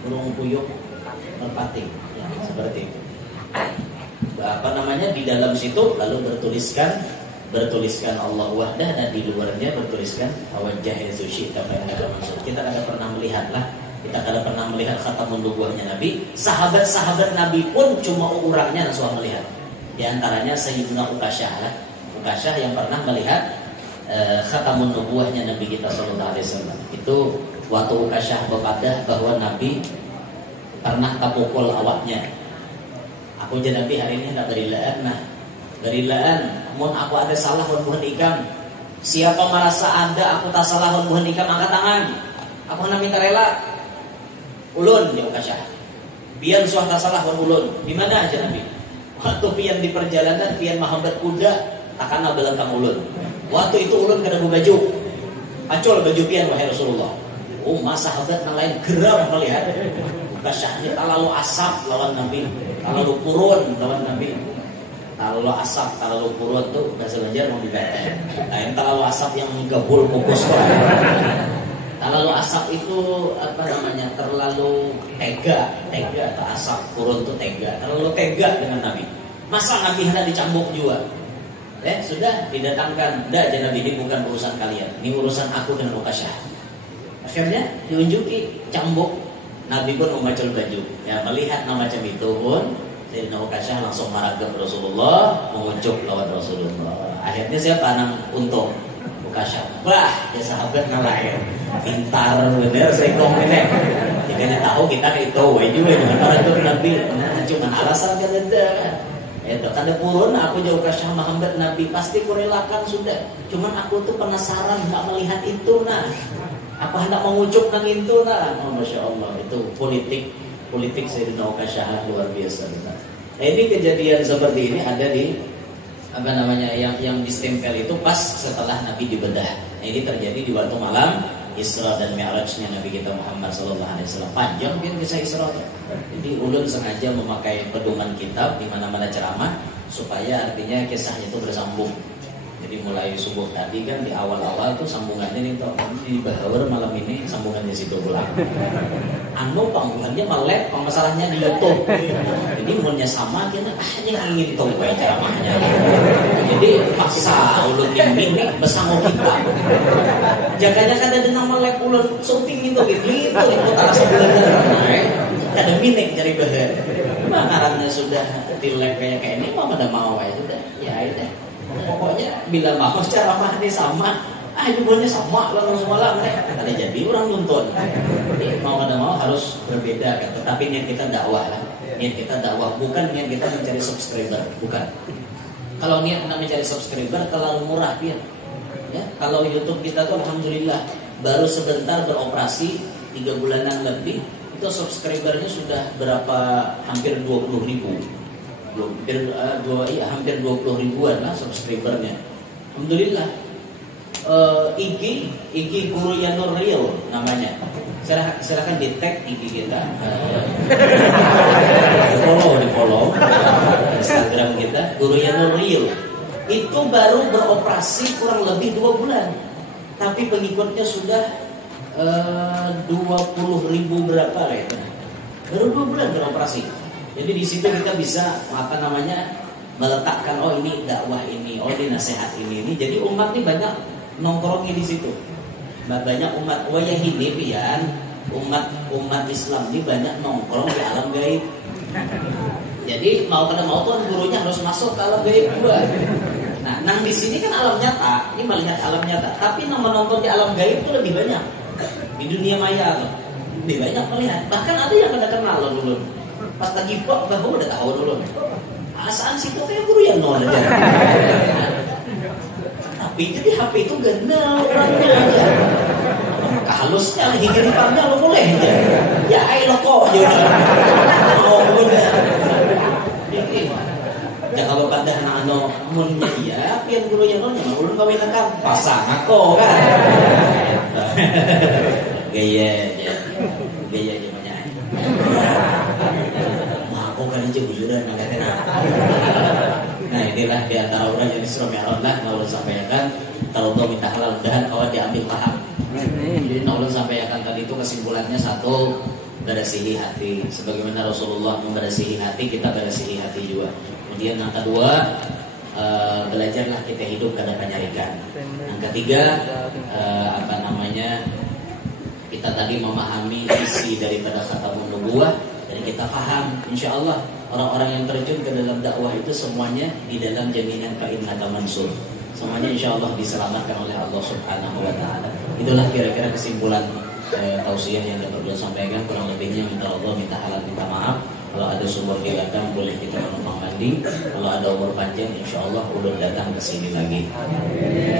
burung puyuh merpati ya, seperti itu. Apa namanya di dalam situ lalu bertuliskan Allah Wahdah dan di luarnya bertuliskan wajah Yesus apa yang ada maksud. Kita kada pernah melihat lah. Kita kada pernah melihat Khatamun Nubuwahnya Nabi. Sahabat-sahabat Nabi pun cuma orangnya langsung melihat. Di antaranya Sayyidina Ukasyah lah. Ukasyah yang pernah melihat Khatamun Nubuwahnya Nabi kita sallallahu alaihi wasallam. Itu waktu Ukasyah berkata bahwa Nabi pernah kapukul awaknya. Aku jadi Nabi hari ini hendak berilaan. Nah, berilaan mun aku ada salah buhan ikam. Siapa merasa ada aku tak salah buhan ikam angkat tangan. Aku hendak minta rela. Ulun ya Ukasyah. Biar suah tak salah ulun. Di mana aja Nabi? Waktu pian di perjalanan, pian mahambat kuda, takana belakang ulun. Waktu itu ulun kada baju. Acol baju pian wahai Rasulullah. Oh, masa sahabat yang lain geram melihat. Kasyahnya talalu asap lawan Nabi, talalu purun lawan Nabi. Talalu asap, talalu purun tuh bahasa Banjar mau dibaca. Nah, yang talalu asap yang gabul kukus kok. Talalu asap itu apa namanya? Terlalu tega atau asap purun tuh tega, terlalu tega dengan Nabi. Masa Nabi hendak dicambuk juga? Sudah didatangkan, dah jangan ini bukan urusan kalian, ini urusan aku dengan Ukasyah. Akhirnya diunjuki cambuk, Nabi pun memacul baju. Ya melihat macam itu pun Sayyidina Ukasyah langsung marah ke Rasulullah, mengucuk lawan Rasulullah. Akhirnya siapa nang untung? Ukasyah. Bah, ya sahabat ngalahin. Pintar bener sekong ini. Jika tahu kita itu, juga dengan orang itu Nabi. Cuma alasan dia ada. Itu tanda purun aku jauh Ukasyah Muhammad Nabi pasti kurelakan sudah. Cuman aku tuh penasaran nggak melihat itu nah. Apa hendak mengucuk nang itu nah. Oh, Masya Allah itu politik Sayyidina Ukasyah luar biasa. Nah, ini kejadian seperti ini ada di apa namanya yang distempel itu pas setelah Nabi dibedah. Nah, ini terjadi di waktu malam Isra dan Mi'rajnya Nabi kita Muhammad SAW. Panjang kan kisah Isra. Jadi ulun sengaja memakai pedoman kitab di mana-mana ceramah supaya artinya kisahnya itu bersambung. Jadi mulai subuh tadi kan di awal-awal tuh sambungannya nih toh di Bahawar malam ini sambungannya situ pulang. Anu panggungannya melek, masalahnya di YouTube. Jadi mulanya sama kena hanya ingin tahu kayak ceramahnya. Jadi paksa ulun ini bersama kita. Jaga-jaga ada denang melek ulun syuting itu gitu utara sebulan. Ada minik dari Bahar. Makarannya sudah dilek kayak ini mau pada mau ya sudah. Ya itu. Pokoknya bila mau ceramah ini sama, jumlahnya sama langsung semalam ada jadi orang nonton. Jadi mau ada mau harus berbeda kan. Tetapi niat kita dakwah lah. Niat kita dakwah bukan niat kita mencari subscriber, bukan. Kalau niat kita mencari subscriber terlalu murah pian. Ya, kalau YouTube kita tuh alhamdulillah baru sebentar beroperasi 3 bulanan lebih itu subscribernya sudah berapa hampir 20.000. Hampir 20 ribuan lah subscribernya. Alhamdulillah. IG Guru Yanur Real namanya. Silakan di tag IG kita. di follow Instagram kita Guru Yanur Real. Itu baru beroperasi kurang lebih 2 bulan. Tapi pengikutnya sudah 20.000 berapa lah ya. Baru 2 bulan beroperasi. Jadi di situ kita bisa apa namanya meletakkan ini dakwah ini, ini nasihat ini. Jadi umat ini banyak nongkrongnya di situ. Banyak umat ini pian, umat Islam ini banyak nongkrong di alam gaib. Jadi mau kada mau tuan gurunya harus masuk ke alam gaib juga. Nah, nang di sini kan alam nyata, ini melihat alam nyata. Tapi nang menonton di alam gaib itu lebih banyak di dunia maya tuh. Lebih banyak melihat. Bahkan ada yang kada kenal dulu. Pas lagi pop bahu udah tahu dulu. Asaan situ kayak guru yang nol aja. Tapi jadi HP itu gandel orangnya aja. Halusnya lagi geripannya lo boleh aja. Ya ayo kok jadi. Oh udah. Jadi jangan lupa dah nano munnya ya pian guru yang nolnya ulun kawin nekam pasang aku kan. Gaya aja banyak. Aja bujuran makanya. Nah inilah di antara orang yang Isra Mi'raj kalau sampaikan kalau Allah minta halal dan awal diambil paham. Jadi Allah sampaikan tadi itu kesimpulannya satu berasihi hati. Sebagaimana Rasulullah memberasihi hati, kita berasihi hati juga. Kemudian yang kedua belajarlah kita hidup karena penyarikan. Yang ketiga kita tadi memahami isi daripada khatamun nubuwah. Dan kita paham, insya Allah orang-orang yang terjun ke dalam dakwah itu semuanya di dalam jaminan kainatan mansur. Semuanya insya Allah diselamatkan oleh Allah Subhanahu Wa Taala. Itulah kira-kira kesimpulan tausiah yang dapat beliau sampaikan. Kurang lebihnya minta Allah, minta halal, minta maaf. Kalau ada sumber di ladang boleh kita menumpang mandi. Kalau ada umur panjang insya Allah ulun datang ke sini lagi.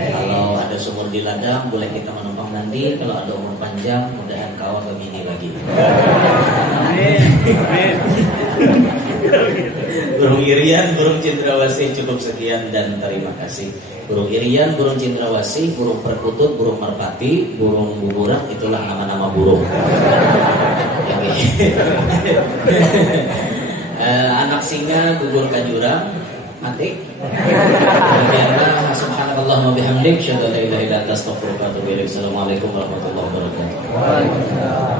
Kalau ada sumur di ladang boleh kita menumpang mandi. Kalau ada umur panjang mudahan kawan begini lagi. Burung irian, burung cendrawasih, cukup sekian dan terima kasih. Burung irian, burung cendrawasih, burung perkutut, burung merpati, burung buburang, itulah nama-nama burung. Anak singa, gugur kajurang, mati. Demikianlah, subhanallah wa bihamdik, syadallah ilaha illa anta astaghfiruka wa atubu ilaik. Assalamualaikum warahmatullahi wabarakatuh.